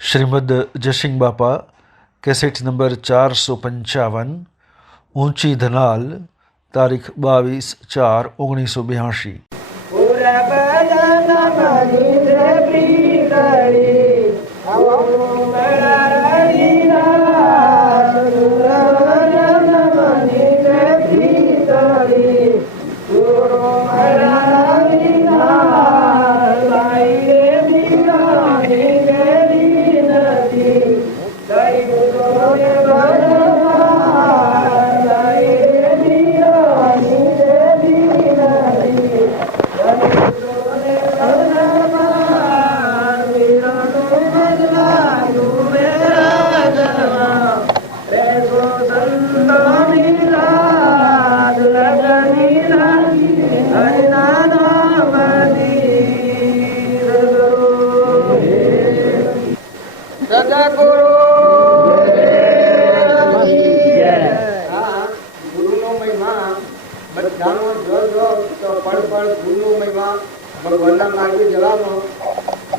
श्रीमद जयसिंह बापा cassette number 455 ऊंची धनाल तारीख 22/4/1982। ભગવાનના માર્ગે જવામાં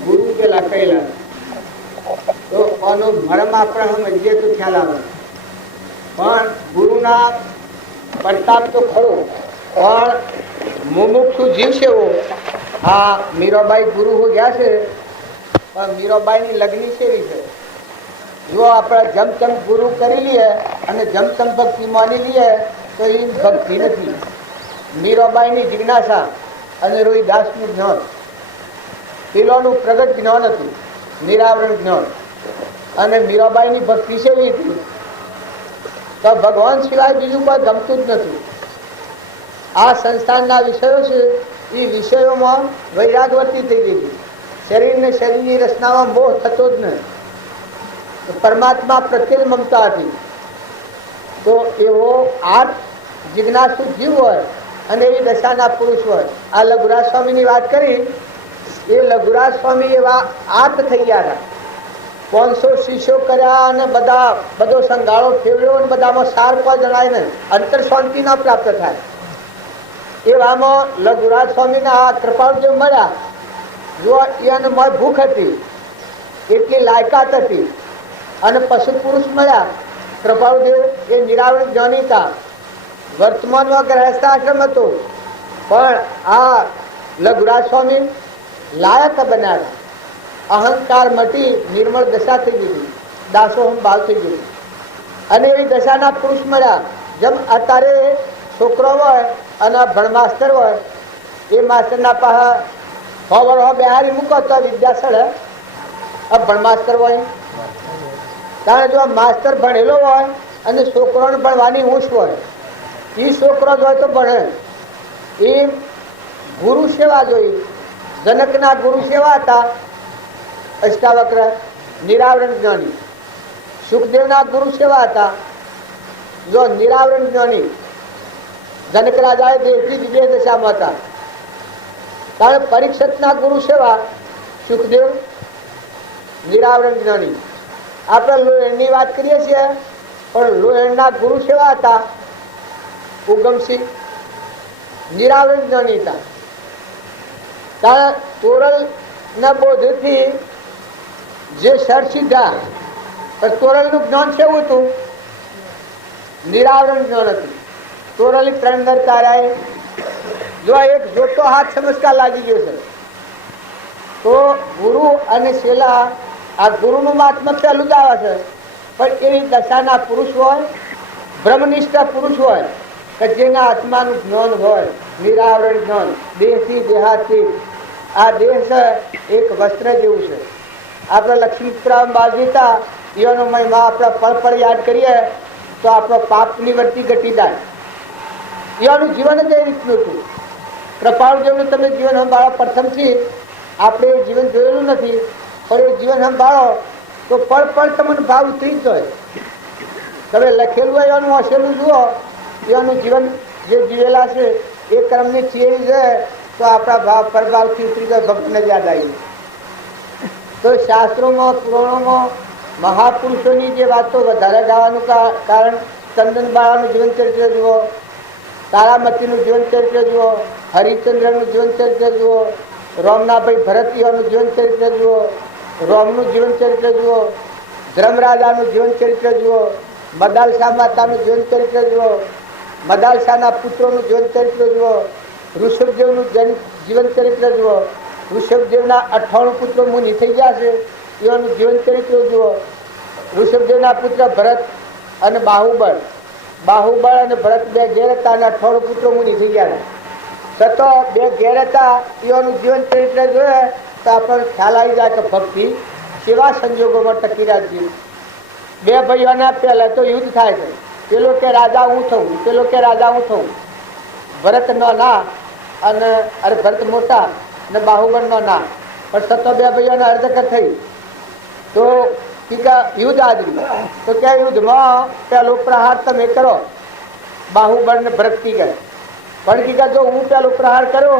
ગુરુ પેલા કહેલા તો આનો મરમ આપણે સમજીએ તો ખ્યાલ આવે, પણ ગુરુના પ્રતાપ તો ખરો, પણ મુમુક્ષુ જીવ છે એવો. હા, મીરાબાઈ ગુરુ હો ગયા છે, પણ મીરાબાઈની લગ્ની કેવી છે? જો આપણે જમચમ ગુરુ કરી લઈએ અને જમચમ ભક્તિ માની લઈએ તો એ ભક્તિ નથી. મીરાબાઈની જિજ્ઞાસા અને રોહિદાસનું જ્ઞાન, પેલોનું પ્રગટ જ્ઞાન હતું, નિરાવરણ જ્ઞાન. અને મીરાબાઈની ભક્તિ સેવી હતી તો ભગવાન સિવાય બીજું કોઈ ગમતું જ નથી. આ સંસ્થાનના વિષયો છે, એ વિષયોમાં વૈરાગવતી થઈ ગઈ હતી. શરીરને શરીરની રચનામાં મોહ થતો જ નહીં, પરમાત્મા પ્રત્યે મમતા હતી. તો એવો આઠ જિજ્ઞાસુ જીવ હોય અને એ દશાના પુરુષ હોય. આ લઘુરાજ સ્વામીની વાત કરી, એ લઘુરાજ સ્વામી એવા આઠ થઈ ગયા હતા. 500 શિષ્યો કર્યા અને બધો સંગાળો ફેરવ્યો અને બધામાં સાર કોઈ જણાય ને અંતર શાંતિ ના પ્રાપ્ત થાય. એવામાં લઘુરાજ સ્વામીના કૃપાળુદેવ મળ્યા. જો એને ભૂખ હતી, એટલી લાયકાત હતી, અને પશુ પુરુષ મળ્યા. કૃપાળુદેવ એ નિરાવરણ જ્ઞાની હતા, વર્તમાનમાં ગ્રહસ્થાશ્રમ હતો, પણ આ લઘુરાજ સ્વામી લાયક બનાવ્યા. અહંકાર મટી નિર્મળ દશા થઈ ગઈ, દાસોહમ ભાવ થઈ ગયો. અને એવી દશાના પુરુષ મળ્યા. જેમ અત્યારે છોકરો હોય અને ભણમાસ્તર હોય, એ માસ્તરના પાસે ખબર બેહારી મૂકો તો વિદ્યાસળ ભણમાસ્તર હોય. કારણ જો માસ્તર ભણેલો હોય અને છોકરોને ભણવાની ઊંચ હોય, એ છોકરો જ હોય તો ભણે. એ ગુરુ સેવા જોઈ. જનકના ગુરુ સેવા હતા અષ્ટાવક્ર નિરાવરણ જ્ઞાની. સુખદેવના ગુરુ સેવા હતા જો નિરાવરણ જ્ઞાની. જનક રાજાએ દેશની દિવ્ય દશામાં હતા. કારણ પરીક્ષિતના ગુરુ સેવા સુખદેવ નિરાવરણ જ્ઞાની. આપણે લોહેણની વાત કરીએ છીએ, પણ લોહેણના ગુરુ સેવા હતા ઉગમસિંહ, નિરાવરણ જ્ઞાની હતા. કારણ તોરલ ના બોધથી જે સર સીધા, પણ તોરલનું જ્ઞાન કેવું હતું? નિરાવરણ જ્ઞાન હતું. તોરલ 3 દર તારાએ જો એક જોતો હાથ ચમત્કાર લાગી ગયો છે તો ગુરુ અને શેલા, આ ગુરુનું મહાત્મ્ય પહેલું જ આવે છે. પણ એવી દશાના પુરુષ હોય, બ્રહ્મનિષ્ઠ પુરુષ હોય કે જેના આત્માનું જ્ઞાન હોય, નિરાવરણ જ્ઞાન, દેહથી દેહાથી. આ દેહ છે એક વસ્ત્ર જેવું છે. આપણે લક્ષ્મીપુરામ બાજુતા એનો મહિમા આપણા પળ પળ યાદ કરીએ તો આપણો પાપની વર્તી ઘટી જાય. એનું જીવન જ એ રીતનું હતું. કૃપાળુદેવનું તમે જીવન સંભાળો, પ્રથમથી આપણે જીવન જોયેલું નથી, પણ એ જીવન સંભાળો તો પળ પળ તમને ભાવ ઉતરી જ હોય. તમે લખેલું હોય એનું હસેલું જુઓ, એનું જીવન જે જીવેલા છે એ કર્મની થિયરી છે તો આપણા ભાવ પરભાવથી ઉતરી જાય, ભક્તને યાદ આવી. તો શાસ્ત્રોમાં પુરાણોમાં મહાપુરુષોની જે વાતો વધારે ગાવાનું કારણ ચંદન બાળાનું જીવન ચરિત્ર જુઓ, તારામતીનું જીવન ચરિત્ર જુઓ, હરિચંદ્રનું જીવન ચરિત્ર જુઓ, રામનાભાઈ ભરતીયાનું જીવન ચરિત્ર જુઓ, રોમનું જીવન ચરિત્ર જુઓ, ધર્મરાજાનું જીવન ચરિત્ર જુઓ, મદાલસા માતાનું જીવન ચરિત્ર જુઓ, મદાલસાના પુત્રોનું જીવન ચરિત્ર જુઓ, ઋષભદેવનું જીવન ચરિત્ર જુઓ, ઋષભદેવના 98 પુત્રો મુનિ થઈ ગયા છે એવાનું જીવન ચરિત્ર જુઓ, ઋષભદેવના પુત્ર ભરત અને બાહુબળ, બાહુબળ અને ભરત બે ઘેર હતા અને 98 પુત્રો મુનિ થઈ ગયા છે. છતાં બે ઘેર હતા એવાનું જીવન ચરિત્ર જોઈએ તો આપણને ખ્યાલ આવી જાય કે ભક્તિ કેવા સંજોગોમાં ટકી રાખી. બે ભાઈઓના પહેલા તો યુદ્ધ થાય છે, પેલો કે રાજા હું થઉં, પેલો કે રાજા હું થઉં. ભરત નો ના અને ભરત મોટા અને બાહુબળ નો ના, પણ છતાં બે ભાઈઓને હરકત થઈ તો યુદ્ધ આદરી તો કે યુદ્ધમાં પેલો પ્રહાર તમે કરો. બાહુબળ ને ભરત કી ગયા પણ કીધા જો હું પેલો પ્રહાર કર્યો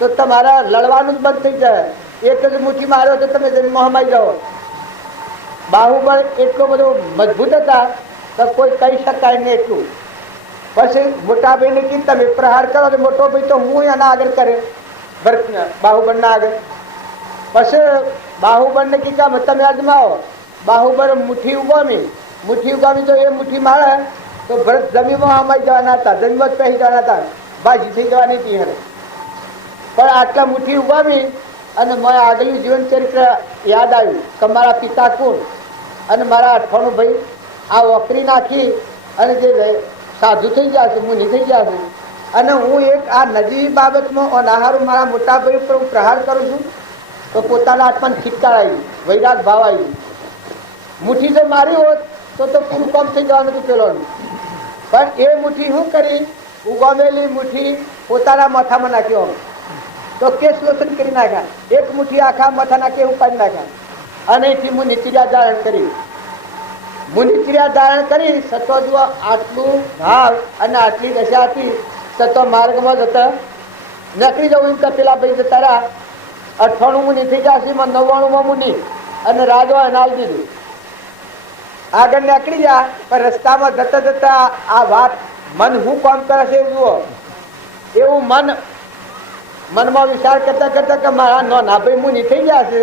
તો તમારા લડવાનું જ બંધ થઈ જાય, એક જ મુઠ્ઠી માર્યો તો તમે મોહમાઈ જાઓ. બાહુબળ એટલો બધો મજબૂત હતા તો કોઈ કહી શકાય નહીં એટલું. પછી મોટા ભાઈને કીધું તમે પ્રહાર કરો તો મોટો ભાઈ તો હું એના આગળ કરે, બાહુબળના આગળ. પછી બાહુબળને કીધું તમે અજમાવો. બાહુબળ મુઠ્ઠી ઉગામી તો એ મુઠ્ઠી મારે તો ભરત જમીનમાં હમાઈ જવાના હતા, જમીનમાં જ પહેરી જવાના હતા, ભાજી થઈ જવાની હતી એને. પણ આટલા મુઠ્ઠી ઉગામી અને મારા આગળનું જીવન ચરિત્ર યાદ આવ્યું કે મારા પિતા કોણ અને મારા 98 ભાઈ આ વકરી નાખી અને જે સાધુ થઈ ગયા છે, મુનિ થઈ ગયા છે, અને હું એક આ નજીવી બાબતમાં અનાહારું મારા મોટા ભાઈ ઉપર હું પ્રહાર કરું છું તો પોતાના આત્માને ઠીકતાળ આવી, વૈરાગ ભાવ આવી. મુઠ્ઠી જો મારી હોત તો પૂરું કામ થઈ જવાનું હતું પેલોનું. પણ એ મુઠ્ઠી શું કરી, ઉગામેલી મુઠ્ઠી પોતાના માથામાં નાખ્યો તો કેસ લોસન કરી નાખ્યા. એક મુઠ્ઠી આખા માથા નાખી ઉપાડી નાખ્યા અને એથી મુનિચર્યા ધારણ કરી. મુનિચર્યા ધારણ કરી સતો જુઓ આટલું ભાવ અને આટલી દશા હતી સતો માર્ગમાં જતા નીકળી જવું એમ કે પેલા ભાઈ જતા રહ્યા 98 મુનિ થઈ ગયા છે, 99 મુનિ અને રાજો એનાલ દીધું. આગળ નીકળી ગયા પણ રસ્તામાં જતા જતા આ વાત મન હું કામ કરે છે જુઓ. એવું મનમાં વિચાર કરતા કરતા કે મારા નાના ભાઈ મુનિ થઈ ગયા છે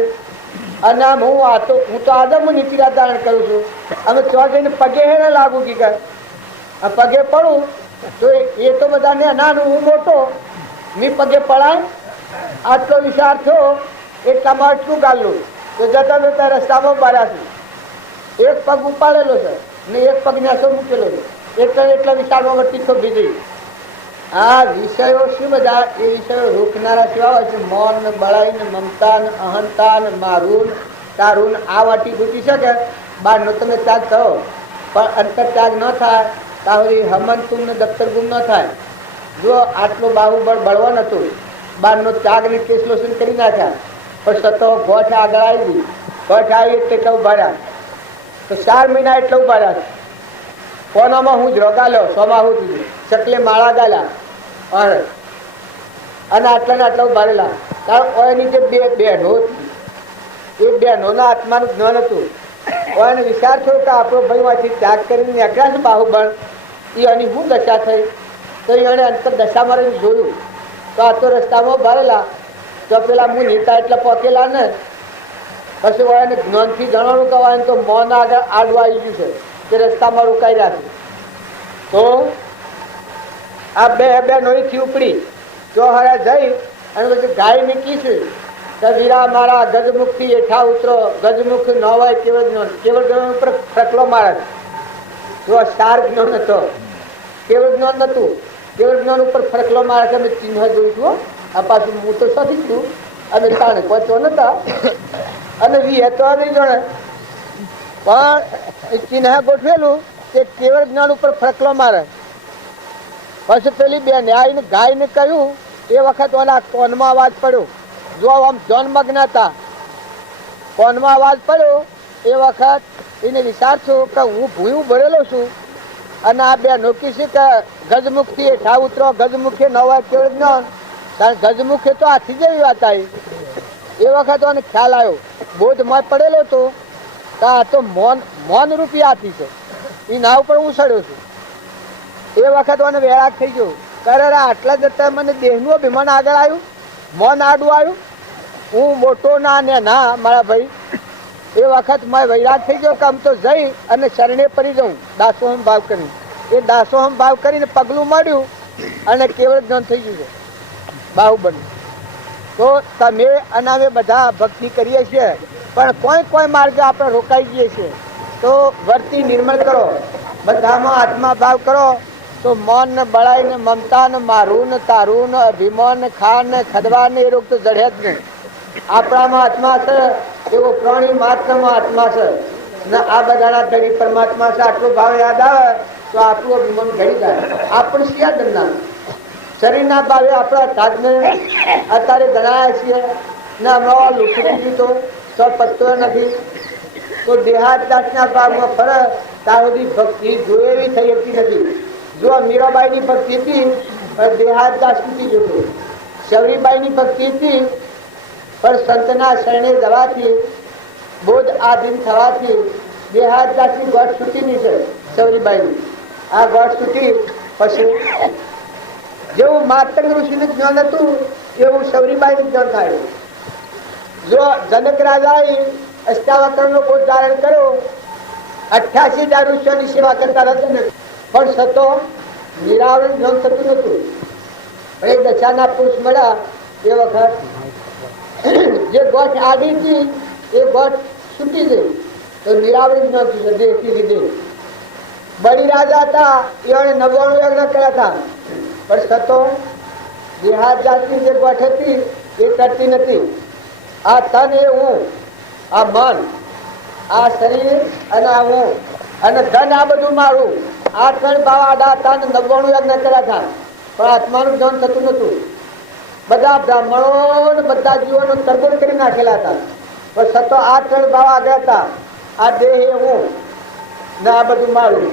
અને આમ હું તો આજે મુનિ ચિરા ધારણ કરું છું. અમે તો જઈને પગે હેને લાગુ કી કર પગે પડું તો એ તો બધા ને નાનું હું મોટો મેં પગે પડાય આટલો વિચાર થયો એટલામાં અટલું ગાલું તો જતા જતા રસ્તામાં બાર્યા છે. એક પગ ઉપાડેલો છે ને એક પગ નેસો મૂકેલો છે, એટલા વિચારમાં વટી તો ભીજી. આ વિષયો શું બધા એ વિષયો રોકનારા કેવા હોય છે, મોન ને બળાઈ ને મમતા ને અહંતા ને મારું તારું આ વાટી ઘૂટી શકે. બહારનો તમે ત્યાગ થયો પણ અંતર ત્યાગ ન થાય તાવરી હમન તુમ ને દફતર ગુમ ન થાય. જો આટલો બાહુબળ બળવાન હતું, બહારનો ત્યાગ ને કેસ લોસન કરી નાખ્યા પણ સતો ગોઠ આગળ આવી ગઈ. ગોઠ આવી એટલે ઉભા રહ્યા તો 4 મહિના એટલે ઉભા રહ્યા. કોનામાં હું જ રોગાલ્યો સોમાહુ સુધી ચકલે માળા ગાલ્યા અને આટલા ને આટલા ઉભારેલા. કારણ એની જે બે બહેનો હતી એ બહેનોના આત્માનું જ્ઞાન હતું. એને વિચાર થયો કે આપણો ભાઈ માંથી ત્યાગ કરીને નીકળ્યા છે બાહુબળ, એ એની શું દશા થઈ તો એને અંતર દશામાં રહીને જોયું તો આ તો રસ્તામાં ઉભારેલા તો પેલા હું નીતા એટલે પકેલા ને પછી એને જ્ઞાનથી જણાવવાનું કહેવાય તો મોન આગળ આડું આવી ગયું છે કે રસ્તામાં રોકાઈ રહ્યા છે. તો આ બે નોઈથી ઉપડી જો હરા જઈ અને પછી ગાય નીકી છે તો વીરા મારા ગજમુખથી એઠા ઉતરો, ગજમુખ ન હોય કેવળ જ્ઞાન ઉપર ફકલો મારે. જો સાર જ્ઞાન હતો, કેવળ જ્ઞાન નતું, કેવળ જ્ઞાન ઉપર ફરકલો મારે છે. અમે ચિહ્ન જોયું છું આ પાછું હું તો સખી છું અમે તાણે પહોંચો નતા અને વી તો નહીં જણે પણ ચિહ્ન ગોઠવેલું કે કેવળ જ્ઞાન ઉપર ફરકલો મારે. પછી પેલી બેન આવીને ગાયને કહ્યું એ વખત ઓલા કોનમાં અવાજ પડ્યો. જો આમ જન્મગ્ન હતા, કોનમાં અવાજ પડ્યો એ વખત એને વિચાર છું કે હું ભૂયું ભરેલો છું અને આ બે નોકી છે કે ગજમુખથી એઠા ઉતરો, ગજમુખે ન હોય કેવળ જ્ઞાન. કારણ ગજમુખે તો હાથી જેવી વાત આવી. એ વખત મને ખ્યાલ આવ્યો બોધમય પડેલો હતો તો આ તો મૌન રૂપી હાથી છે, એ ના ઉપર ઉછળ્યો છું. એ વખત મને વેળાક થઈ ગયો કરે આટલા જતા મને દેહનું અભિમાન આગળ આવ્યું, મૌન આડું આવ્યું. હું મોટો ના ને ના મારા ભાઈ એ વખત મેં વૈરાગ થઈ ગયો કે આમ તો જઈ અને શરણે પડી જાઉં દાસોહમ ભાવ કરી. એ દાસોહમ ભાવ કરીને પગલું મળ્યું અને કેવળ જ્ઞાન થઈ ગયું છે બાહુબલી. તો તમે અને અમે બધા ભક્તિ કરીએ છીએ, પણ કોઈ માર્ગે આપણે રોકાઈ જઈએ છીએ. તો વર્તી નિર્મળ કરો, બધામાં આત્મા ભાવ કરો, તો મન ને બળાઈ ને મમતા ને મારું ને તારું ને અભિમાન ને ખાન ને ખદવા ને એ રોગ તો જડે જ નહીં. આપણામાં આત્મા છે એવો પ્રાણી માત્રમાં આત્મા છે ને આ બધાના ધણી પરમાત્મા છે. આટલો ભાવ યાદ આવે તો આપણું અભિમાન ઘડી જાય. આપણે શિયા દમના શરીરના ભાવે આપણા તાજને અત્યારે ગણાયા છીએ ને હમણાં લુખી દીધું તો પત્તો નથી. તો દેહાદાસના ભાગમાં ફરક ત્યાં સુધી ભક્તિ જોઈએ એવી થઈ શકતી નથી. જો મીરાબાઈની ભક્તિ હતી પણ દેહાદાસ નથી જોતો. શબરીબાઈની ભક્તિ હતી પણ સંતના શરણે જવાથી બોધ આધીન થવાથી દેહાદાસની ગોઠ છૂટીની છે શબરીબાઈની. આ ગોઠ છૂટી પછી જેવું માતંગ ઋષિનું જ્ઞાન હતું એવું શબરીબાઈનું જ્ઞાન થાય. જો જનક રાજાએ અષ્ટાવક્રનો બોધ ધારણ કર્યો, 88 દારૂશ્યોની સેવા કરતા હતા, પણ સતો નિરાવરણ જ્ઞાન થતું નતું. એ દશાના પુરુષ મળ્યા એ વખત જે ગોઠ આડી હતી એ ગોઠ છૂટી ગઈ તો નિરાવરણ જ્ઞાન થયું દેહથી લીધે. બળી રાજા હતા એને 99 યજ્ઞ કર્યા હતા, પણ સતો દેહાત જાતની જે ગોઠ હતી એ કરતી નથી. આ તન એ હું, આ મન, આ શરીર અને આ હું અને ધન આ બધું મારું. આ ત્રણ ભાવ આડા હતા અને 99 યજ્ઞ કર્યા હતા, પણ આત્માનું જ્ઞાન થતું નતું. બધા બ્રાહ્મણો ને બધા જીવોનો તરબોળ કરી નાખેલા હતા, પણ સતો આ ત્રણ ભાવ આગળ હતા. આ દેહ એ હું ને આ બધું મારું.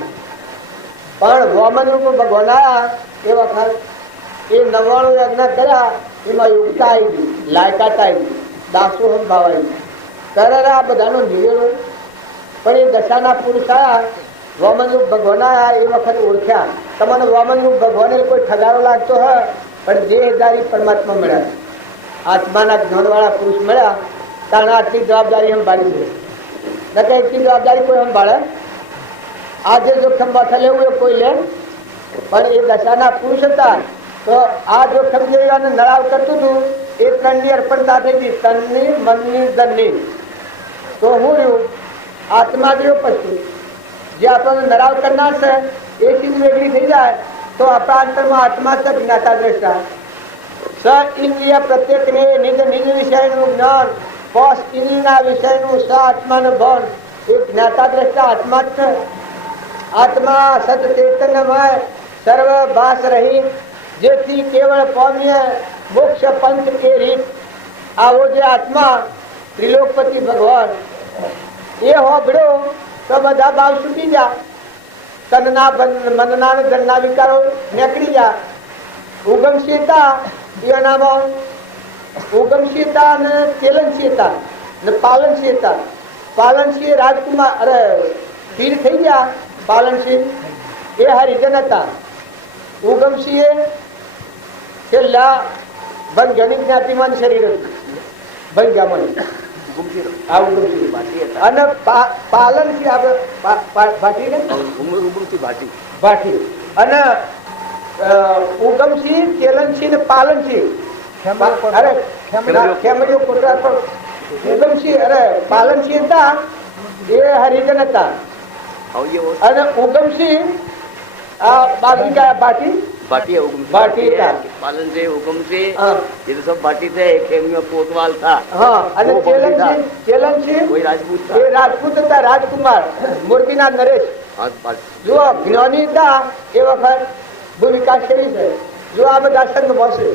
પણ વોમન રૂપ ભગવાન આવ્યા એ વખત એ 99 યજ્ઞ કર્યા, એમાં યોગતા આવી ગઈ, લાયકાત આવી ગઈ, દાસોહમ ભાવ આવી ગઈ. કરે આ બધાનો નિવેડો. પણ એ દશાના પુરુષ આવ્યા, વોમનરૂપ ભગવાન આવ્યા એ વખત ઓળખ્યા. તમને વોમનરૂપ ભગવાને કોઈ ઠગારો લાગતો હોય, પણ દેહધારી પરમાત્મા મળ્યા, આત્માના જ્ઞાનવાળા પુરુષ મળ્યા. તાણે આટલી જવાબદારી સંભાળી છે. નકે એટલી જવાબદારી કોઈ સંભાળે? આજે જોખમ માથે લેવું એ કોઈ લે, પણ એ દશાના પુરુષ હતા. તો આ જોખમ જે નળાવ કરતું હતું એ ત્રણની અર્પણતા થઈ ગઈ, તનની, મનની, ધનની. તો હું રહ્યું આત્મા જેવો પછી જે આપણને નરાવ કરનાર છે એ ચીજ વેગળી થઈ જાય તો આપણા અંતરમાં આત્મા છે જ્ઞાતા દ્રષ્ટા. સ ઇન્દ્રિય પ્રત્યેકને નિજ નિજ વિષયનું જ્ઞાન, પોષ ઇન્દ્રિયના વિષયનું સ આત્માનું ભાન. એ જ્ઞાતા દ્રષ્ટા આત્મા જ છે. આત્મા સત ચૈતન્યમય સર્વ ભાસ રહી, જેથી કેવળ પામ્ય મોક્ષ પંચ કે રીત. આવો જે આત્મા ત્રિલોકપતિ ભગવાન એ હોબળ્યો તો બધા ભાવ છૂટી જા, તનના મનના ધનના વિકારો નીકળી જા. ઉગમશીલતા એનામાં ઉગમશીલતા અને ચેલનશીલતા ને પાલનશીલતા. પાલનશીલ રાજકુમાર અરે પીર થઈ ગયા. પાલનશીલ એ હરિજન હતા. ઉગમશીલ છેલ્લા ભંગની જ્ઞાતિમાન શરીર હતું, ભંગામાં અને પાલનશીલ ભાટી અને ઉગમશીલ, ચેલનશીલ, પાલનશીલ. અરે ઉગમશીલ અરે પાલનશીલ હતા એ હરિજન હતા અને ઉગમશીલ આ બાકી કયા ભાટી भाटी है उगम भाटी था पालन से उगम से ये तो सब भाटी थे खेम में कोतवाल था हाँ અને ચેલન છે कोई राजपूत था એ રાજપૂત હતા રાજકુમાર મોરબીના નરેશ જો જ્ઞાની હતા એ વખત ભૂમિકા શરી છે જો આ બધા સંગ મોસે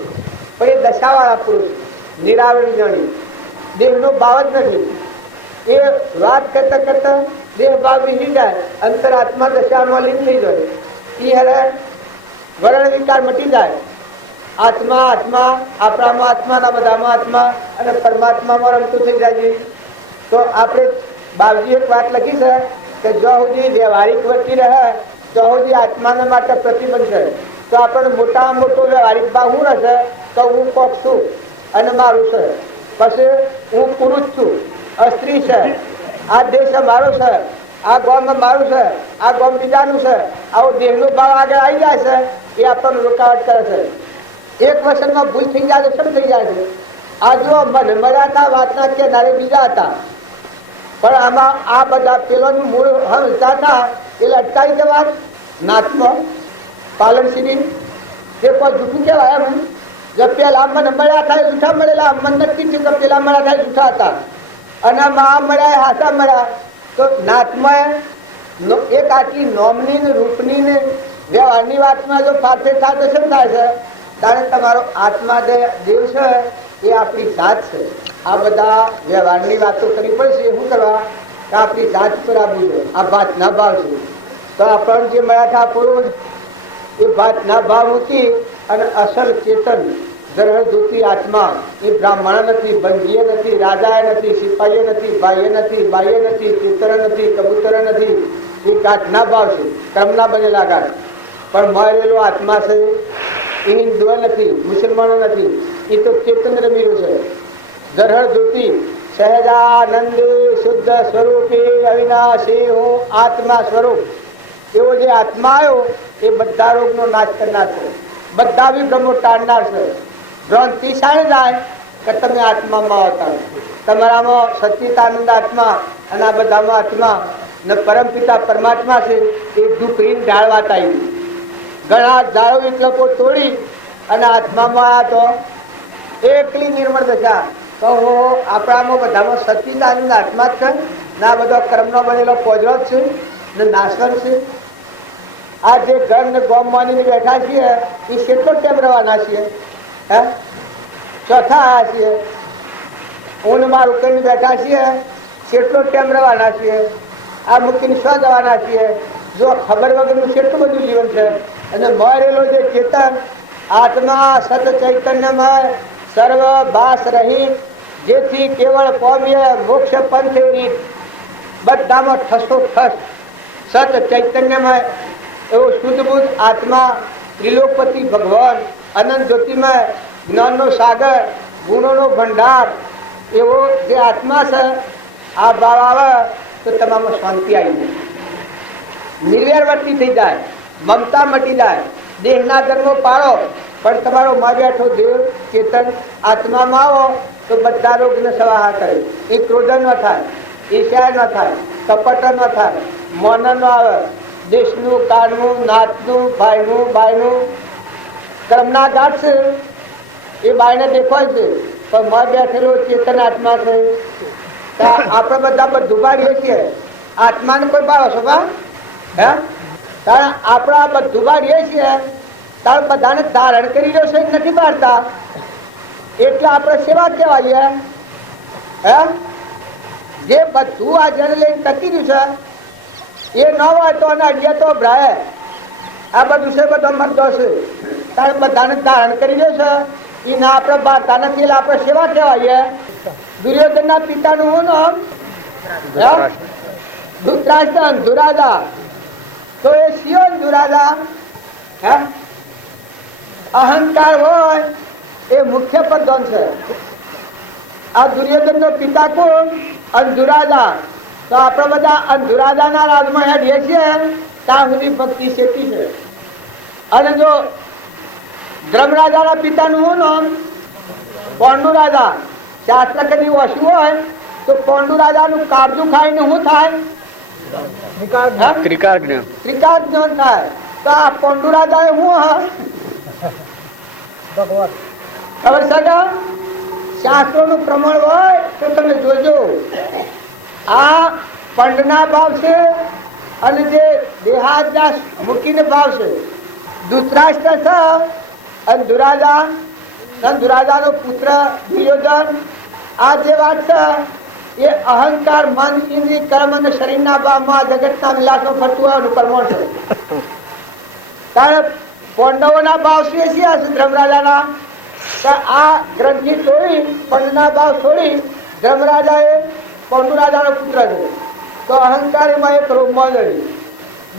પણ એ દશાવાળા પુરુષ નિરાવરણ જ્ઞાની દેહનો ભાવ જ નથી એ વાત કરતા કરતા દેહ ભાવ વિહી જાય અંતરાત્મા દશામાં લીન થઈ જાય એ હવે વર્ણ વિકાર મટી જાય આત્મા આત્મા આપણામાં આત્માના બધામાં આત્મા અને પરમાત્મામાં રમતું થઈ જાય તો આપણે બાવજી એક વાત લખી છે કે જો સુધી વ્યવહારિક વર્તી રહે તો સુધી આત્માના માટે પ્રતિબંધ છે તો આપણને મોટામાં મોટો વ્યવહારિક ભાવ શું રહેશે તો હું કોક છું અને મારું છે પછી હું પુરુષ છું સ્ત્રી છે આ દેશ મારો છે, આ ગામ મારું છે, આ ગામ બીજાનું છે, આવો દેહનો ભાવ આગળ આવી જાય છે, એ આપણને રોકાવટ કરે છે. એક વચનમાં ભૂલ થઈ જાય તો શું થઈ જાય છે? આ જો મન મળ્યા હતા વાતના કેનારે બીજા હતા, પણ આમાં આ બધા પેલોનું મૂળ વિચાર હતા એટલે અટકાવી દેવા નાથમાં પાલન શિબિર તે કોઈ જૂઠું કહેવાય એમ. જો પેલા મન મળ્યા થાય જૂઠા મળેલા, મન નક્કી છે તો પેલા મળ્યા થાય જૂઠા હતા, અને આ મળ્યા હાથા મળ્યા તો નાથમાં એક આટલી નોમની ને રૂપની ને વ્યવહારની વાતમાં જો ફાટે થાય તો શું થાય છે? ત્યારે તમારો આત્મા દેવ છે એ આપણી જાત છે. આ બધા વ્યવહારની વાતો કરવી પડશે. શું કરવા? કે આપણી જાત પર આવવું છે. આ ભાત ના ભાવ છે તો આપણને જે મળ્યા હતા પુરુષ એ ભાત ના ભાવ મૂકી અને અસલ ચેતન ગ્રહજ્યોતિ આત્મા એ બ્રાહ્મણ નથી, બંધીય નથી, રાજા નથી, સિપાહીએ નથી, ભાઈએ નથી, બાઈએ નથી, તીતર નથી, કબૂતર નથી. એ ગાંઠના ભાવ છે, ક્રમના બનેલા ગાંઠ. પણ મરેલો આત્મા છે એ હિન્દુ નથી, મુસલમાનો નથી, એ તો ચેતન રમીરું છે. ગ્રહણ જ્યોતિ સહેજાનંદ શુદ્ધ સ્વરૂપે અવિનાશી હું આત્મા સ્વરૂપ. એવો જે આત્મા આવ્યો એ બધા રોગનો નાશ કરનાર છે, બધા વિભ્રમો ટાળનાર છે. ભ્રાંતિ શાણે જાય કે તમે આત્મામાં આવતા, તમારામાં સચ્ચિદાનંદ આત્મા અને આ બધામાં આત્મા ને પરમપિતા પરમાત્મા છે એ દુઃખની ઢાળવાત આવી. ઘણા ઝાડો વિકલ્પો તોડી અને આત્મામાં આવ્યા તો એકલી નિર્મળ દશા. તો આપણામાં બધામાં સચ્ચિદાનંદ આત્મા જ છે ને આ બધો કર્મનો બનેલો પોજરો જ છે ને નાશવર છે. આ જે ઘર ને ગોમ માનીને બેઠા છીએ એ કેટલો ટેમ રહેવાના છીએ? હે ચોથા આવ્યા છીએ, ઊંઘ માં ઉકેલીને બેઠા છીએ, કેટલો ટેમ રહેવાના છીએ? આ મૂકીને શું જવાના છીએ? જો ખબર વગરનું કેટલું બધું જીવન છે. અને મરેલો જે ચેતન આત્મા સત ચૈતન્યમય સર્વ બાસ રહિત, જેથી કેવળ પામીએ મોક્ષ પંથ રીત. બધામાં ઠસો ઠસ સત ચૈતન્યમય એવો શુદ્ધ બુદ્ધ આત્મા, ત્રિલોકપતિ ભગવાન, અનંત જ્યોતિમય, જ્ઞાનનો સાગર, ગુણોનો ભંડાર એવો જે આત્મા છે. આ ભાવ આવે તો તમારામાં શાંતિ આવી જાય, નિર્વેરવર્તી થઈ જાય, મમતા મટી જાય. દેહના ધર્મો પાળો પણ તમારો માં બેઠો દેવ ચેતન આત્મામાં આવો તો બધા રોગને સવાહા કરે. એ ક્રોધ ન થાય, ઈર્ષ્યા ન થાય, કપટ ન થાય, મન ન આવે. દેશનું, કાળનું, નાતનું, ભાઈનું, બાયનું કર્મના ગાંઠ છે એ બાયને દેખાય છે, પણ માં બેઠેલો ચેતન આત્મા છે. આપણે બધા બધું બાળીએ છીએ, આત્માને કોઈ બાળો છો બા? હે કારણ આપણા બધું બાળીએ છીએ તાર બધાને ધારણ કરી રહ્યો છે નથી બાળતા એટલે આપણે સેવા કહેવાય. હે જે બધું આ જણ લઈને ટકી રહ્યું છે એ ન હોય તો અડિયા તો ભ્રાય. આ બધું છે બધો મરદો છે તારે બધાને ધારણ કરી રહ્યો છે એ ના આપણે બાળતા નથી એટલે આપણે સેવા કહેવાય. દુર્યોધન ના પિતાનું શું નામ? ધૃતરાષ્ટ્ર ધુરાજા. તો એ સિયોન ધુરાજા. હે અહંકાર હોય એ મુખ્ય પ્રધાન છે. આ દુર્યોધન નો પિતા કોણ? અંધુરાજા. તો આપણે બધા અંધુરાજા ના રાજમાં હેડીએ છીએ ત્યાં સુધી ભક્તિ શેતી છે. અને જો ધર્મરાજા ના પિતાનું શું નામ? પાંડુ રાજા. શાસ્ત્ર કદી ઓછું હોય તો પાંડુ રાજા નું કાબજુ ખાઈને શું થાય? ત્રિકાળ થાય. તો આ પાંડુ રાજા એ શું ખબર છે? શાસ્ત્રો નું પ્રમાણ હોય તો તમે જોજો આ પંડના ભાવ છે અને જે દેહાદના મૂકીને ભાવ છે. ધૃતરાષ્ટ્ર છે અને ધુરાજા નો પુત્ર દુર્યોધન. આ જે વાત છે એ અહંકાર, મન, ઇન્દ્રિય, કર્મ અને શરીરના ભાવમાં જગતના વિલાસમાં ફરતું હોવાનું પ્રમાણ છે. કારણ પાંડવોના ભાવ શું છે? ધર્મરાજાના આ ગ્રંથિ છોડી પંડના ભાવ છોડી ધર્મરાજા એ પાંડુ રાજાનો પુત્ર છે. તો અહંકારીમાં એક રોગમાં લડી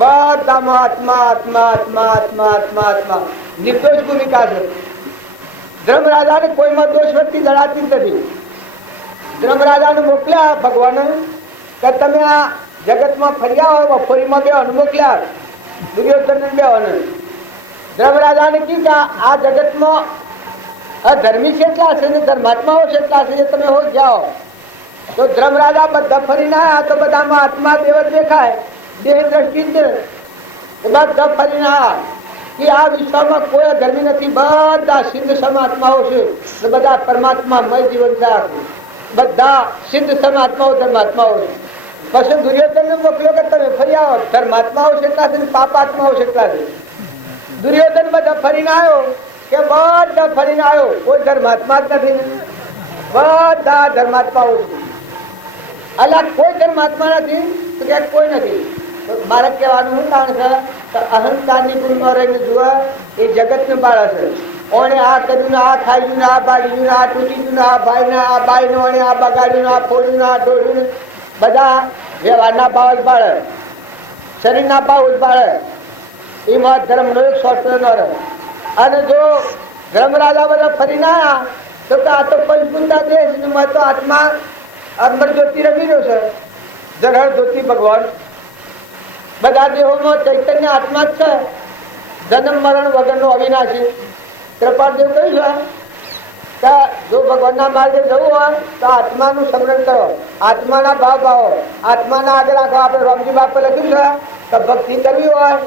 બધામાં આત્મા આત્મા આત્મા આત્મા આત્મા આત્મા નિર્દોષ ભૂમિકા છે. ધર્મરાજાને કોઈમાં દોષ વ્યક્તિ જણાતી જ નથી. ધર્મરાજાને મોકલ્યા ભગવાને કે તમે આ જગતમાં ફર્યા હોય, બપોરીમાં બે મોકલ્યા દુર્યોધન બે ધર્મરાજાને કીધું કે આ જગતમાં અધર્મી કેટલા છે ને ધર્માત્માઓ કેટલા છે તમે હો જાઓ. તો ધર્મરાજા બધા ફરીને આવ્યા તો બધામાં આત્મા દેવ જ દેખાય, દેહ દ્રષ્ટિ જ બધા ફરીને આવ્યા કે આ વિશ્વમાં કોઈ અધર્મી નથી, બધા સિદ્ધ સમાત્માઓ છે, બધા પરમાત્મામય જીવન છે, બધા સિદ્ધ સમાત્માઓ ધર્માત્માઓ છે. પછી દુર્યોધન ને મોકલ્યો કે તમે ફરી આવો, ધર્માત્માઓ કેટલા છે ને પાપાત્માઓ કેટલા છે. દુર્યોધન બધા ફરીને આવ્યો કે બધા ફરીને આવ્યો, કોઈ ધર્માત્મા જ નથી, બધા ધર્માત્માઓ છે. અલગ કોઈ ધર્માત્મા નથી તો કે કોઈ નથી. મારે કહેવાનું શું કારણ છે, અહંકારની ગુણમાં રહીને જુઓ એ જગત ને બાળક છે. ઓણે આ કર્યું ને આ ખાયું ને આ બાળ્યું ને આ તૂટી ગયું ને આ ભાઈ ને આ બાઈ ને ઓણે આ બગાડ્યું ને આ ફોડ્યું ને આ ઢોળ્યું ને બધા વ્યવહારના ભાવ જ બાળે, શરીરના ભાવ જ બાળે. એમાં ધર્મનો એક સોફ્ટવેર ન રહે. અને જો ધર્મરાજા બધા ફરીને આવ્યા તો આ તો પંચભૂતા દેશ તો આત્મા અમર જ્યોતિ રમી રહ્યો છે, જરહર જ્યોતિ ભગવાન. બધા દેહોમાં ચૈતન્ય આત્મા જ છે, જન્મ મરણ વગરનો અવિનાશી. કૃપાદેવ કહ્યું છે કે જો ભગવાનના માર્ગે જવું હોય તો આત્માનું સ્મરણ કરો, આત્માના ભાવ ભાવો, આત્માના આગળ રાખો. આપણે રામજી બાપે લખ્યું છે કે ભક્તિ કરવી હોય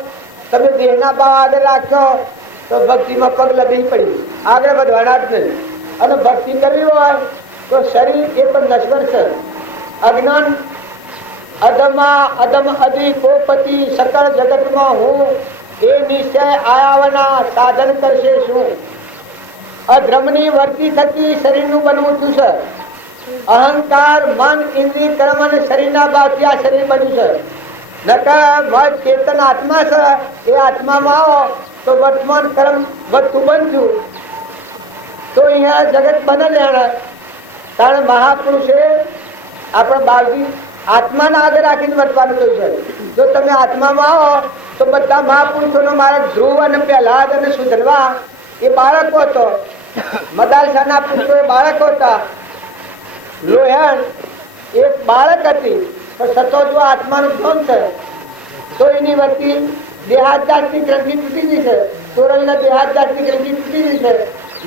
તમે દેહના ભાવ આગળ રાખશો તો ભક્તિમાં પગ લબી પડી, આગળ વધવાના જ નહીં. અને ભક્તિ કરવી હોય તો શરીર એ પણ નશ્વર છે. અજ્ઞાન અધમ અધિ કોપતિ સકળ જગતમાં હું એ નિશ્ચય આયાવના સાધન કરશે શું. અધ્રમની વર્તી થકી શરીરનું બનવું શું છે. અહંકાર મન ઇન્દ્રિય કર્મ અને શરીરના ભાવથી આ શરીર બન્યું છે. નકર ચેતન આત્મા છે, એ આત્મામાં આવો તો વર્તમાન કર્મ વધતું બનશું તો અહીંયા જગત બને લેણે. કારણ મહાપુરુષે આપણા બાળજી આત્માના આગળ રાખીને વર્તવાનું કહ્યું છે. જો તમે આત્મામાં આવો તો બધા મહાપુરુષોનો માર્ગ ધ્રુવ અને પ્રહલાદ અને સુધરવા એ બાળકો હતો, મદાલસાના પુત્રો એ બાળકો હતા, લોહેણ એક બાળક હતી. પણ સતો જો આત્માનું જ્ઞાન છે તો એની વતી દેહાદ્યાસની ગ્રંથિ તૂટી ગઈ છે, સોરલના દેહાદ્યાસની ગ્રંથિ તૂટી ગઈ છે,